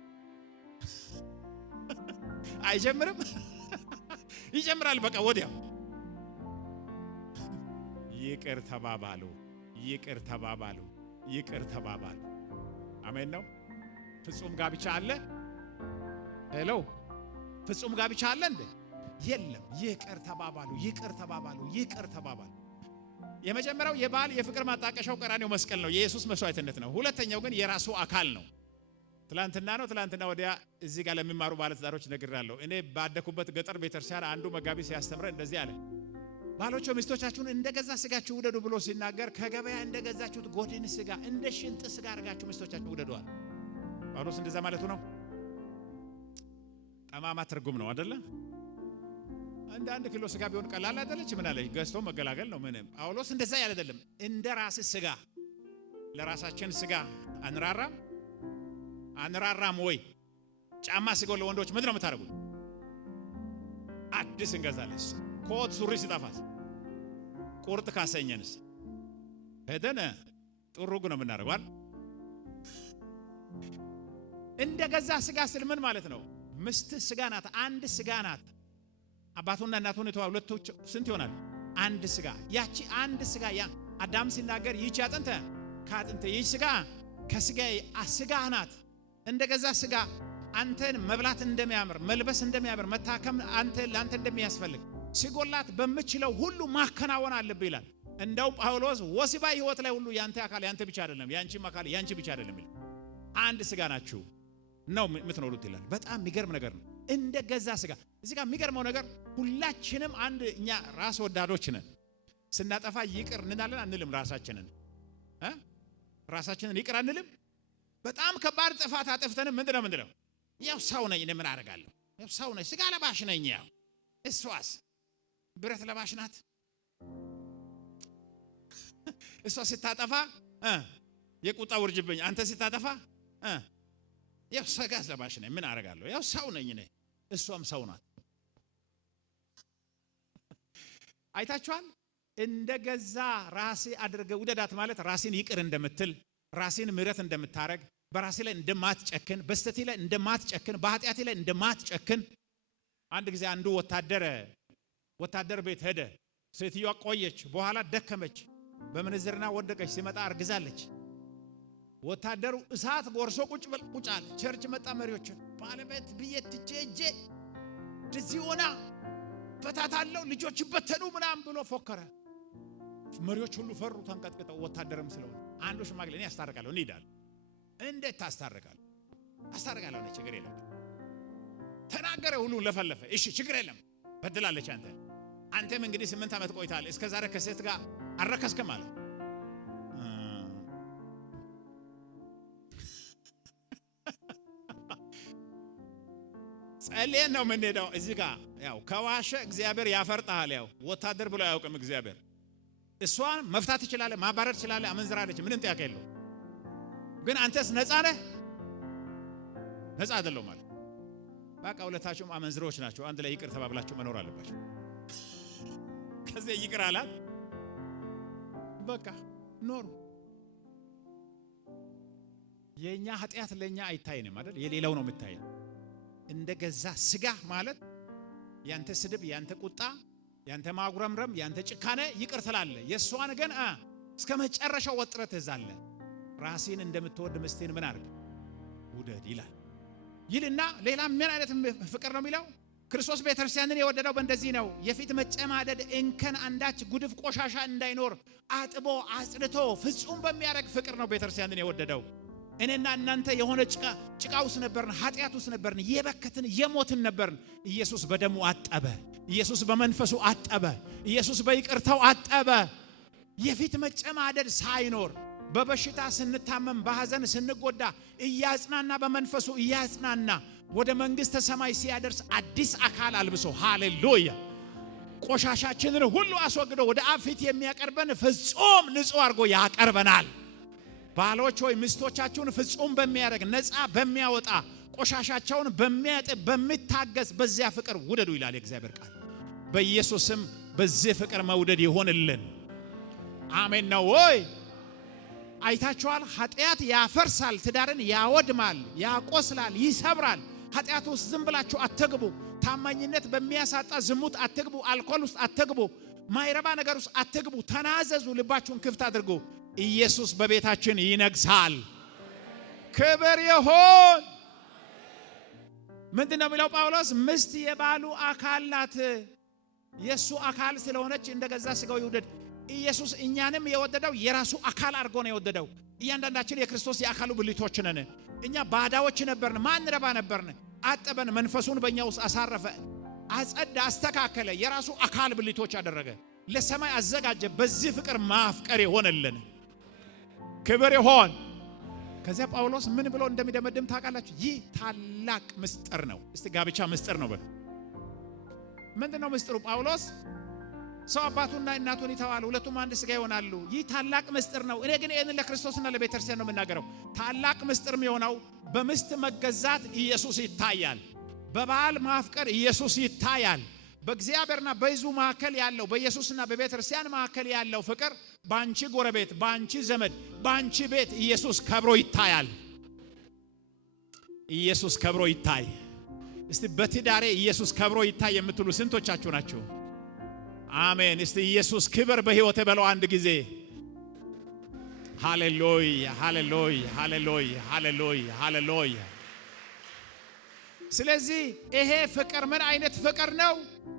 አይጀምርም? ይጀምራል። በቃ ወዲያው ይቅር ተባባሉ፣ ይቅር ተባባሉ፣ ይቅር ተባባሉ። አሜን ነው። ፍጹም ጋብቻ አለ? ሄሎ፣ ፍጹም ጋብቻ አለ እንዴ? የለም። ይቅር ተባባሉ፣ ይቅር ተባባሉ፣ ይቅር ተባባሉ። የመጀመሪያው የባል የፍቅር ማጣቀሻው ቀራንዮ መስቀል ነው፣ የኢየሱስ መስዋዕትነት ነው። ሁለተኛው ግን የራሱ አካል ነው። ትላንትና ወዲያ እዚህ ጋር ለሚማሩ ባለትዳሮች ነግራለሁ። እኔ ባደኩበት ገጠር ቤተክርስቲያን አንዱ መጋቢ ሲያስተምረ እንደዚህ አለ። ባሎች ሚስቶቻችሁን እንደገዛ ስጋችሁ ውደዱ ብሎ ሲናገር ከገበያ እንደገዛችሁት ጎድን ስጋ እንደ ሽንጥ ስጋ አድርጋችሁ ሚስቶቻችሁ ውደዱዋል። ጳውሎስ እንደዛ ማለቱ ነው። ጠማማ ትርጉም ነው አይደለ? እንደ 1 ኪሎ ስጋ ቢሆን ቀላል አይደለች? ምን አለች? ገዝቶ መገላገል ነው። ምንም ጳውሎስ እንደዛ ያለ አይደለም። እንደ ራስ ስጋ ለራሳችን ስጋ አንራራም ወይ? ጫማ ሲጎል ለወንዶች ምንድን ነው የምታደርጉት? አዲስ እንገዛለን። ኮት ሱሪ ሲጠፋስ፣ ቁርጥ ካሰኘንስ ሄደን ጥሩግ ነው የምናደርገው። እንደ ገዛ ስጋ ስል ምን ማለት ነው? ምስት ስጋ ናት፣ አንድ ስጋ ናት። አባቱና እናቱን የተዋሉ ሁለቶች ስንት ይሆናል? አንድ ስጋ። ያቺ አንድ ስጋ ያ አዳም ሲናገር ይህች አጥንተ ከአጥንተ ይህች ስጋ ከስጋዬ ስጋ ናት። እንደገዛ ስጋ አንተን መብላት እንደሚያምር፣ መልበስ እንደሚያምር፣ መታከም ለአንተ እንደሚያስፈልግ ሲጎላት በምችለው ሁሉ ማከናወን አለብህ ይላል። እንደው ጳውሎስ ወሲባዊ ህይወት ላይ ሁሉ ያንተ አካል ያንተ ብቻ አይደለም፣ ያንቺም አካል ያንቺ ብቻ አይደለም ይላል። አንድ ስጋ ናችሁ ነው የምትኖሩት ይላል። በጣም የሚገርም ነገር ነው። እንደገዛ ስጋ። እዚህ ጋር የሚገርመው ነገር ሁላችንም አንድ እኛ ራስ ወዳዶች ነን። ስናጠፋ ይቅር እንላለን አንልም? ራሳችንን ይቅር አንልም? በጣም ከባድ ጥፋት አጥፍተንም ምንድነው የምንለው? ያው ሰው ነኝ ምን አደርጋለሁ? ያው ሰው ነኝ፣ ስጋ ለባሽ ነኝ። ያው እሷስ ብረት ለባሽ ናት። እሷ ስታጠፋ የቁጣ ውርጅብኝ፣ አንተ ስታጠፋ ያው ስጋ ለባሽ ነኝ ምን አደርጋለሁ? ያው ሰው ነኝ ነኝ። እሷም ሰው ናት። አይታችኋል? እንደገዛ ራሴ አድርገህ ውደዳት ማለት ራስን ይቅር እንደምትል፣ ራስን ምሕረት እንደምታረግ፣ በራሴ ላይ እንደማትጨክን፣ በስተቴ ላይ እንደማትጨክን፣ በኃጢአቴ ላይ እንደማትጨክን። አንድ ጊዜ አንዱ ወታደር ቤት ሄደ። ሴትዮዋ ቆየች፣ በኋላ ደከመች፣ በምንዝርና ወደቀች። ሲመጣ አርግዛለች። ወታደሩ እሳት ጎርሶ ቁጭ አለ። ቸርች መጣ። መሪዎችን ባለቤት ብዬት ትቼጄ እንደዚህ ሆና ፈታታለው ልጆች ይበተኑ ምናምን ብሎ ፎከረ። መሪዎች ሁሉ ፈሩ፣ ተንቀጥቅጠው። ወታደርም ስለሆነ አንዱ ሽማግሌ እኔ አስታርቃለሁ እንሂዳለን። እንዴት ታስታርቃለህ? አስታርቃለሁ ነው፣ ችግር የለም ተናገረ። ሁሉ ለፈለፈ። እሺ ችግር የለም በድላለች። አንተም እንግዲህ 8 ዓመት ቆይታል። እስከ ዛሬ ከሴት ጋር አረከስከም አለ። ጸልየን ነው የምንሄደው። እዚህ ጋር ያው ከዋሸ እግዚአብሔር ያፈርጣል። ያው ወታደር ብሎ አያውቅም እግዚአብሔር። እሷን መፍታት ይችላል፣ ማባረር ይችላል። አመንዝራለች፣ ምንም ጥያቄ የለው። ግን አንተስ ነፃ ነህ? ነፃ አይደለም ማለት በቃ ሁለታችሁም አመንዝሮች ናቸው። አንድ ላይ ይቅር ተባብላችሁ መኖር አለባችሁ። ከዚህ ይቅር አላት፣ በቃ ኖሩ። የኛ ኃጢአት ለኛ አይታየንም አይደል? የሌላው ነው የሚታየን። እንደገዛ ስጋ ማለት ያንተ ስድብ፣ ያንተ ቁጣ፣ ያንተ ማጉረምረም፣ ያንተ ጭካኔ ይቅር ትላለህ። የሷን ግን እስከ መጨረሻው ወጥረት ትይዛለህ። ራስን እንደምትወድ ምስቴን ምን አድርግ ውደድ ይልና ሌላ ምን አይነት ፍቅር ነው የሚለው? ክርስቶስ ቤተክርስቲያንን የወደደው በእንደዚህ ነው። የፊት መጨማደድ፣ እንከን፣ አንዳች ጉድፍ፣ ቆሻሻ እንዳይኖር አጥቦ አጽድቶ ፍጹም በሚያደርግ ፍቅር ነው ቤተክርስቲያንን የወደደው። እኔና እናንተ የሆነ ጭቃ ውስጥ ነበርን፣ ኃጢአት ውስጥ ነበርን፣ የበከትን የሞትን ነበርን። ኢየሱስ በደሙ አጠበ። ኢየሱስ በመንፈሱ አጠበ። ኢየሱስ በይቅርታው አጠበ። የፊት መጨማደድ ሳይኖር በበሽታ ስንታመም በሐዘን ስንጎዳ እያጽናና በመንፈሱ እያጽናና ወደ መንግሥተ ሰማይ ሲያደርስ አዲስ አካል አልብሶ ሃሌሉያ ቆሻሻችንን ሁሉ አስወግዶ ወደ አብ ፊት የሚያቀርበን ፍጹም ንጹህ አድርጎ ያቀርበናል። ባሎች ሆይ ሚስቶቻችሁን ፍጹም በሚያደርግ ነፃ በሚያወጣ ቆሻሻቸውን በሚያጥብ በሚታገስ በዚያ ፍቅር ውደዱ ይላል የእግዚአብሔር ቃል። በኢየሱስም በዚህ ፍቅር መውደድ ይሆንልን። አሜን ነው ወይ? አይታችኋል? ኃጢአት ያፈርሳል፣ ትዳርን ያወድማል፣ ያቆስላል፣ ይሰብራል። ኃጢአት ውስጥ ዝም ብላችሁ አትግቡ። ታማኝነት በሚያሳጣ ዝሙት አትግቡ። አልኮል ውስጥ አትግቡ። ማይረባ ነገር ውስጥ አትግቡ። ተናዘዙ። ልባችሁን ክፍት አድርጉ። ኢየሱስ በቤታችን ይነግሳል። ክብር ይሁን። ምንድነው የሚለው ጳውሎስ? ምስት የባሉ አካል ናት። የሱ አካል ስለሆነች እንደገዛ ስጋው ይውደድ። ኢየሱስ እኛንም የወደደው የራሱ አካል አድርጎ ነው የወደደው። እያንዳንዳችን የክርስቶስ የአካሉ ብልቶች ነን። እኛ ባዳዎች ነበርን፣ ማንረባ ነበርን። አጠበን፣ መንፈሱን በእኛ ውስጥ አሳረፈ፣ አጸዳ፣ አስተካከለ፣ የራሱ አካል ብልቶች አደረገ፣ ለሰማይ አዘጋጀ። በዚህ ፍቅር ማፍቀር ይሆንልን። ክብር ይሁን። ከዚያ ጳውሎስ ምን ብሎ እንደሚደመድም ታውቃላችሁ? ይህ ታላቅ ምስጢር ነው። እስቲ ጋብቻ ምስጢር ነው በል። ምንድነው ምስጢሩ? ጳውሎስ ሰው አባቱና እናቱን ይተዋል፣ ሁለቱም አንድ ስጋ ይሆናሉ። ይህ ታላቅ ምስጢር ነው። እኔ ግን ይሄንን ለክርስቶስና ለቤተክርስቲያን ነው የምናገረው። ታላቅ ምስጢር የሚሆነው በሚስት መገዛት ኢየሱስ ይታያል። በባል ማፍቀር ኢየሱስ ይታያል። በእግዚአብሔርና በሕዝቡ መካከል ያለው በኢየሱስና በቤተክርስቲያን መካከል ያለው ፍቅር ባንቺ ጎረቤት፣ ባንቺ ዘመድ፣ ባንቺ ቤት ኢየሱስ ከብሮ ይታያል። ኢየሱስ ከብሮ ይታይ። እስቲ በትዳሬ ኢየሱስ ከብሮ ይታይ የምትሉ ስንቶቻችሁ ናችሁ? አሜን። እስቲ ኢየሱስ ክብር በሕይወቴ በለው አንድ ጊዜ። ሃሌሉያ ሃሌሉያ ሃሌሉያ ሃሌሉያ ሃሌሉያ። ስለዚህ ይሄ ፍቅር ምን አይነት ፍቅር ነው?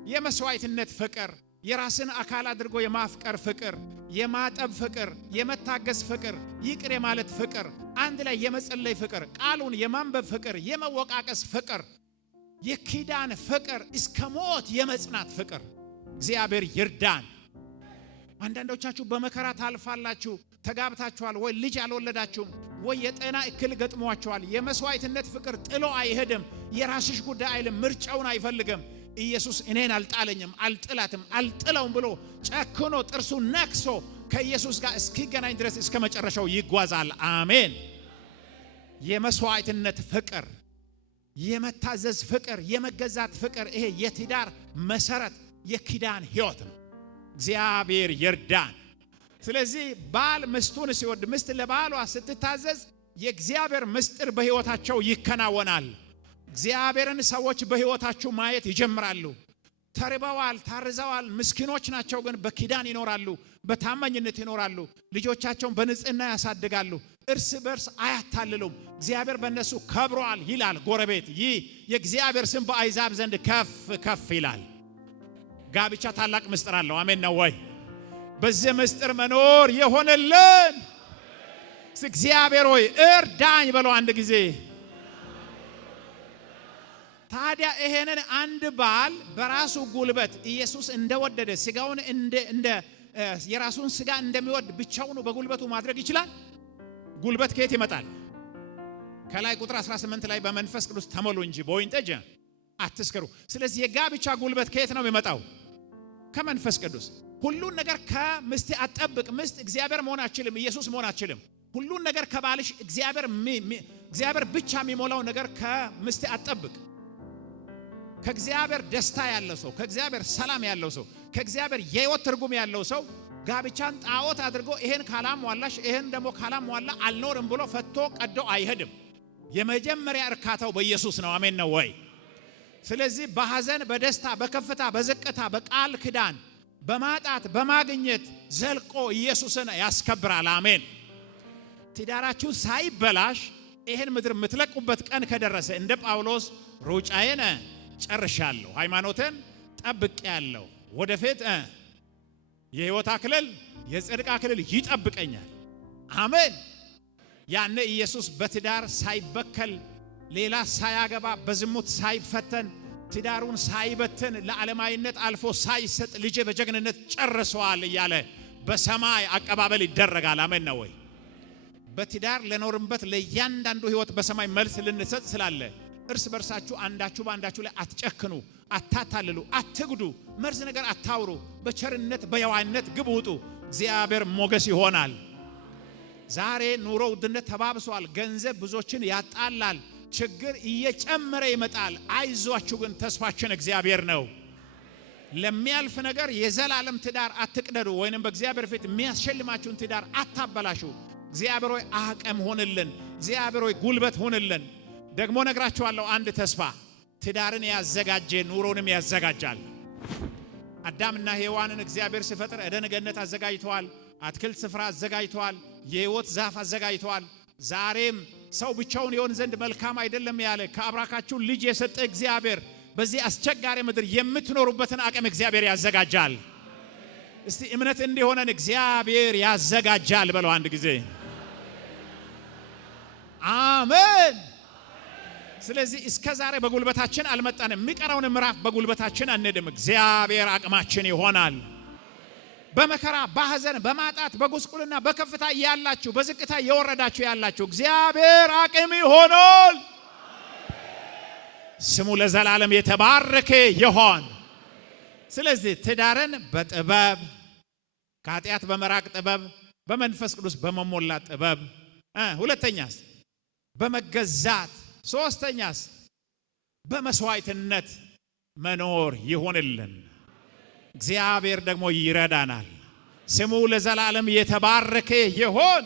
የመስዋዕትነት ፍቅር፣ የራስን አካል አድርጎ የማፍቀር ፍቅር፣ የማጠብ ፍቅር፣ የመታገስ ፍቅር፣ ይቅር የማለት ፍቅር፣ አንድ ላይ የመጸለይ ፍቅር፣ ቃሉን የማንበብ ፍቅር፣ የመወቃቀስ ፍቅር፣ የኪዳን ፍቅር፣ እስከ ሞት የመጽናት ፍቅር። እግዚአብሔር ይርዳን። አንዳንዶቻችሁ በመከራ ታልፋላችሁ። ተጋብታችኋል ወይ ልጅ አልወለዳችሁም ወይ የጤና እክል ገጥሟችኋል። የመስዋዕትነት ፍቅር ጥሎ አይሄድም። የራስሽ ጉዳይ አይልም፣ ምርጫውን አይፈልግም። ኢየሱስ እኔን አልጣለኝም፣ አልጥላትም፣ አልጥለውም ብሎ ጨክኖ ጥርሱ ነክሶ ከኢየሱስ ጋር እስኪገናኝ ድረስ እስከ መጨረሻው ይጓዛል። አሜን። የመስዋዕትነት ፍቅር፣ የመታዘዝ ፍቅር፣ የመገዛት ፍቅር፣ ይሄ የትዳር መሰረት የኪዳን ሕይወት ነው። እግዚአብሔር ይርዳን። ስለዚህ ባል ሚስቱን ሲወድ፣ ሚስት ለባሏ ስትታዘዝ የእግዚአብሔር ምስጢር በሕይወታቸው ይከናወናል። እግዚአብሔርን ሰዎች በሕይወታቸው ማየት ይጀምራሉ። ተርበዋል፣ ታርዘዋል፣ ምስኪኖች ናቸው፣ ግን በኪዳን ይኖራሉ፣ በታማኝነት ይኖራሉ። ልጆቻቸውን በንጽህና ያሳድጋሉ። እርስ በርስ አያታልሉም። እግዚአብሔር በእነሱ ከብሯል ይላል ጎረቤት። ይህ የእግዚአብሔር ስም በአሕዛብ ዘንድ ከፍ ከፍ ይላል። ጋብቻ ታላቅ ምስጢር አለው። አሜን ነው ወይ? በዚህ ምስጢር መኖር የሆነልን እግዚአብሔር ሆይ እርዳኝ በለው አንድ ጊዜ። ታዲያ ይሄንን አንድ ባል በራሱ ጉልበት ኢየሱስ እንደወደደ ስጋውን እንደ የራሱን ስጋ እንደሚወድ ብቻውን በጉልበቱ ማድረግ ይችላል? ጉልበት ከየት ይመጣል? ከላይ ቁጥር 18 ላይ በመንፈስ ቅዱስ ተሞሉ እንጂ በወይን ጠጅ አትስከሩ። ስለዚህ የጋብቻ ጉልበት ከየት ነው የሚመጣው? ከመንፈስ ቅዱስ። ሁሉን ነገር ከምስት አጠብቅ። ምስት እግዚአብሔር መሆን አትችልም፣ ኢየሱስ መሆን አትችልም። ሁሉን ነገር ከባልሽ እግዚአብሔር ብቻ የሚሞላው ነገር ከምስት አጠብቅ። ከእግዚአብሔር ደስታ ያለው ሰው፣ ከእግዚአብሔር ሰላም ያለው ሰው፣ ከእግዚአብሔር የሕይወት ትርጉም ያለው ሰው ጋብቻን ጣዖት አድርጎ ይሄን ካላሟላሽ ይሄን ደግሞ ካላሟላ አልኖርም ብሎ ፈቶ ቀዶ አይሄድም። የመጀመሪያ እርካታው በኢየሱስ ነው። አሜን ነው ወይ? ስለዚህ በሐዘን፣ በደስታ፣ በከፍታ፣ በዝቅታ፣ በቃል ኪዳን፣ በማጣት፣ በማግኘት ዘልቆ ኢየሱስን ያስከብራል። አሜን። ትዳራችሁ ሳይበላሽ ይሄን ምድር የምትለቁበት ቀን ከደረሰ እንደ ጳውሎስ ሩጫዬን ጨርሻለሁ፣ ሃይማኖትን ጠብቄያለሁ፣ ወደፊት የሕይወት አክሊል የጽድቅ አክሊል ይጠብቀኛል። አሜን። ያኔ ኢየሱስ በትዳር ሳይበከል ሌላ ሳያገባ በዝሙት ሳይፈተን ትዳሩን ሳይበትን ለዓለማዊነት አልፎ ሳይሰጥ ልጄ በጀግንነት ጨርሰዋል እያለ በሰማይ አቀባበል ይደረጋል። አሜን ነው ወይ? በትዳር ለኖርንበት ለእያንዳንዱ ህይወት በሰማይ መልስ ልንሰጥ ስላለ እርስ በርሳችሁ አንዳችሁ በአንዳችሁ ላይ አትጨክኑ፣ አታታልሉ፣ አትግዱ፣ መርዝ ነገር አታውሩ። በቸርነት በየዋህነት ግቡ ውጡ። እግዚአብሔር ሞገስ ይሆናል። ዛሬ ኑሮ ውድነት ተባብሷል። ገንዘብ ብዙዎችን ያጣላል። ችግር እየጨመረ ይመጣል። አይዟችሁ ግን ተስፋችን እግዚአብሔር ነው። ለሚያልፍ ነገር የዘላለም ትዳር አትቅደዱ፣ ወይንም በእግዚአብሔር ፊት የሚያስሸልማችሁን ትዳር አታበላሹ። እግዚአብሔር ሆይ አቅም ሆንልን። እግዚአብሔር ሆይ ጉልበት ሆንልን። ደግሞ ነግራችኋለሁ አንድ ተስፋ ትዳርን ያዘጋጀ ኑሮንም ያዘጋጃል። አዳምና ሔዋንን እግዚአብሔር ሲፈጥር ኤደን ገነት አዘጋጅተዋል። አትክልት ስፍራ አዘጋጅተዋል። የሕይወት ዛፍ አዘጋጅተዋል። ዛሬም ሰው ብቻውን ይሆን ዘንድ መልካም አይደለም ያለ ከአብራካችሁ ልጅ የሰጠ እግዚአብሔር በዚህ አስቸጋሪ ምድር የምትኖሩበትን አቅም እግዚአብሔር ያዘጋጃል። እስቲ እምነት እንዲሆነን እግዚአብሔር ያዘጋጃል በለው አንድ ጊዜ አሜን። ስለዚህ እስከ ዛሬ በጉልበታችን አልመጣንም። የሚቀረውን ምዕራፍ በጉልበታችን አንሄድም። እግዚአብሔር አቅማችን ይሆናል። በመከራ በሐዘን በማጣት በጉስቁልና በከፍታ ያላችሁ በዝቅታ የወረዳችሁ ያላችሁ እግዚአብሔር አቅም ይሆናል። ስሙ ለዘላለም የተባረከ ይሆን። ስለዚህ ትዳርን በጥበብ ከኃጢአት በመራቅ ጥበብ፣ በመንፈስ ቅዱስ በመሞላት ጥበብ፣ ሁለተኛስ በመገዛት፣ ሶስተኛስ በመስዋዕትነት መኖር ይሆንልን። እግዚአብሔር ደግሞ ይረዳናል። ስሙ ለዘላለም የተባረከ ይሆን።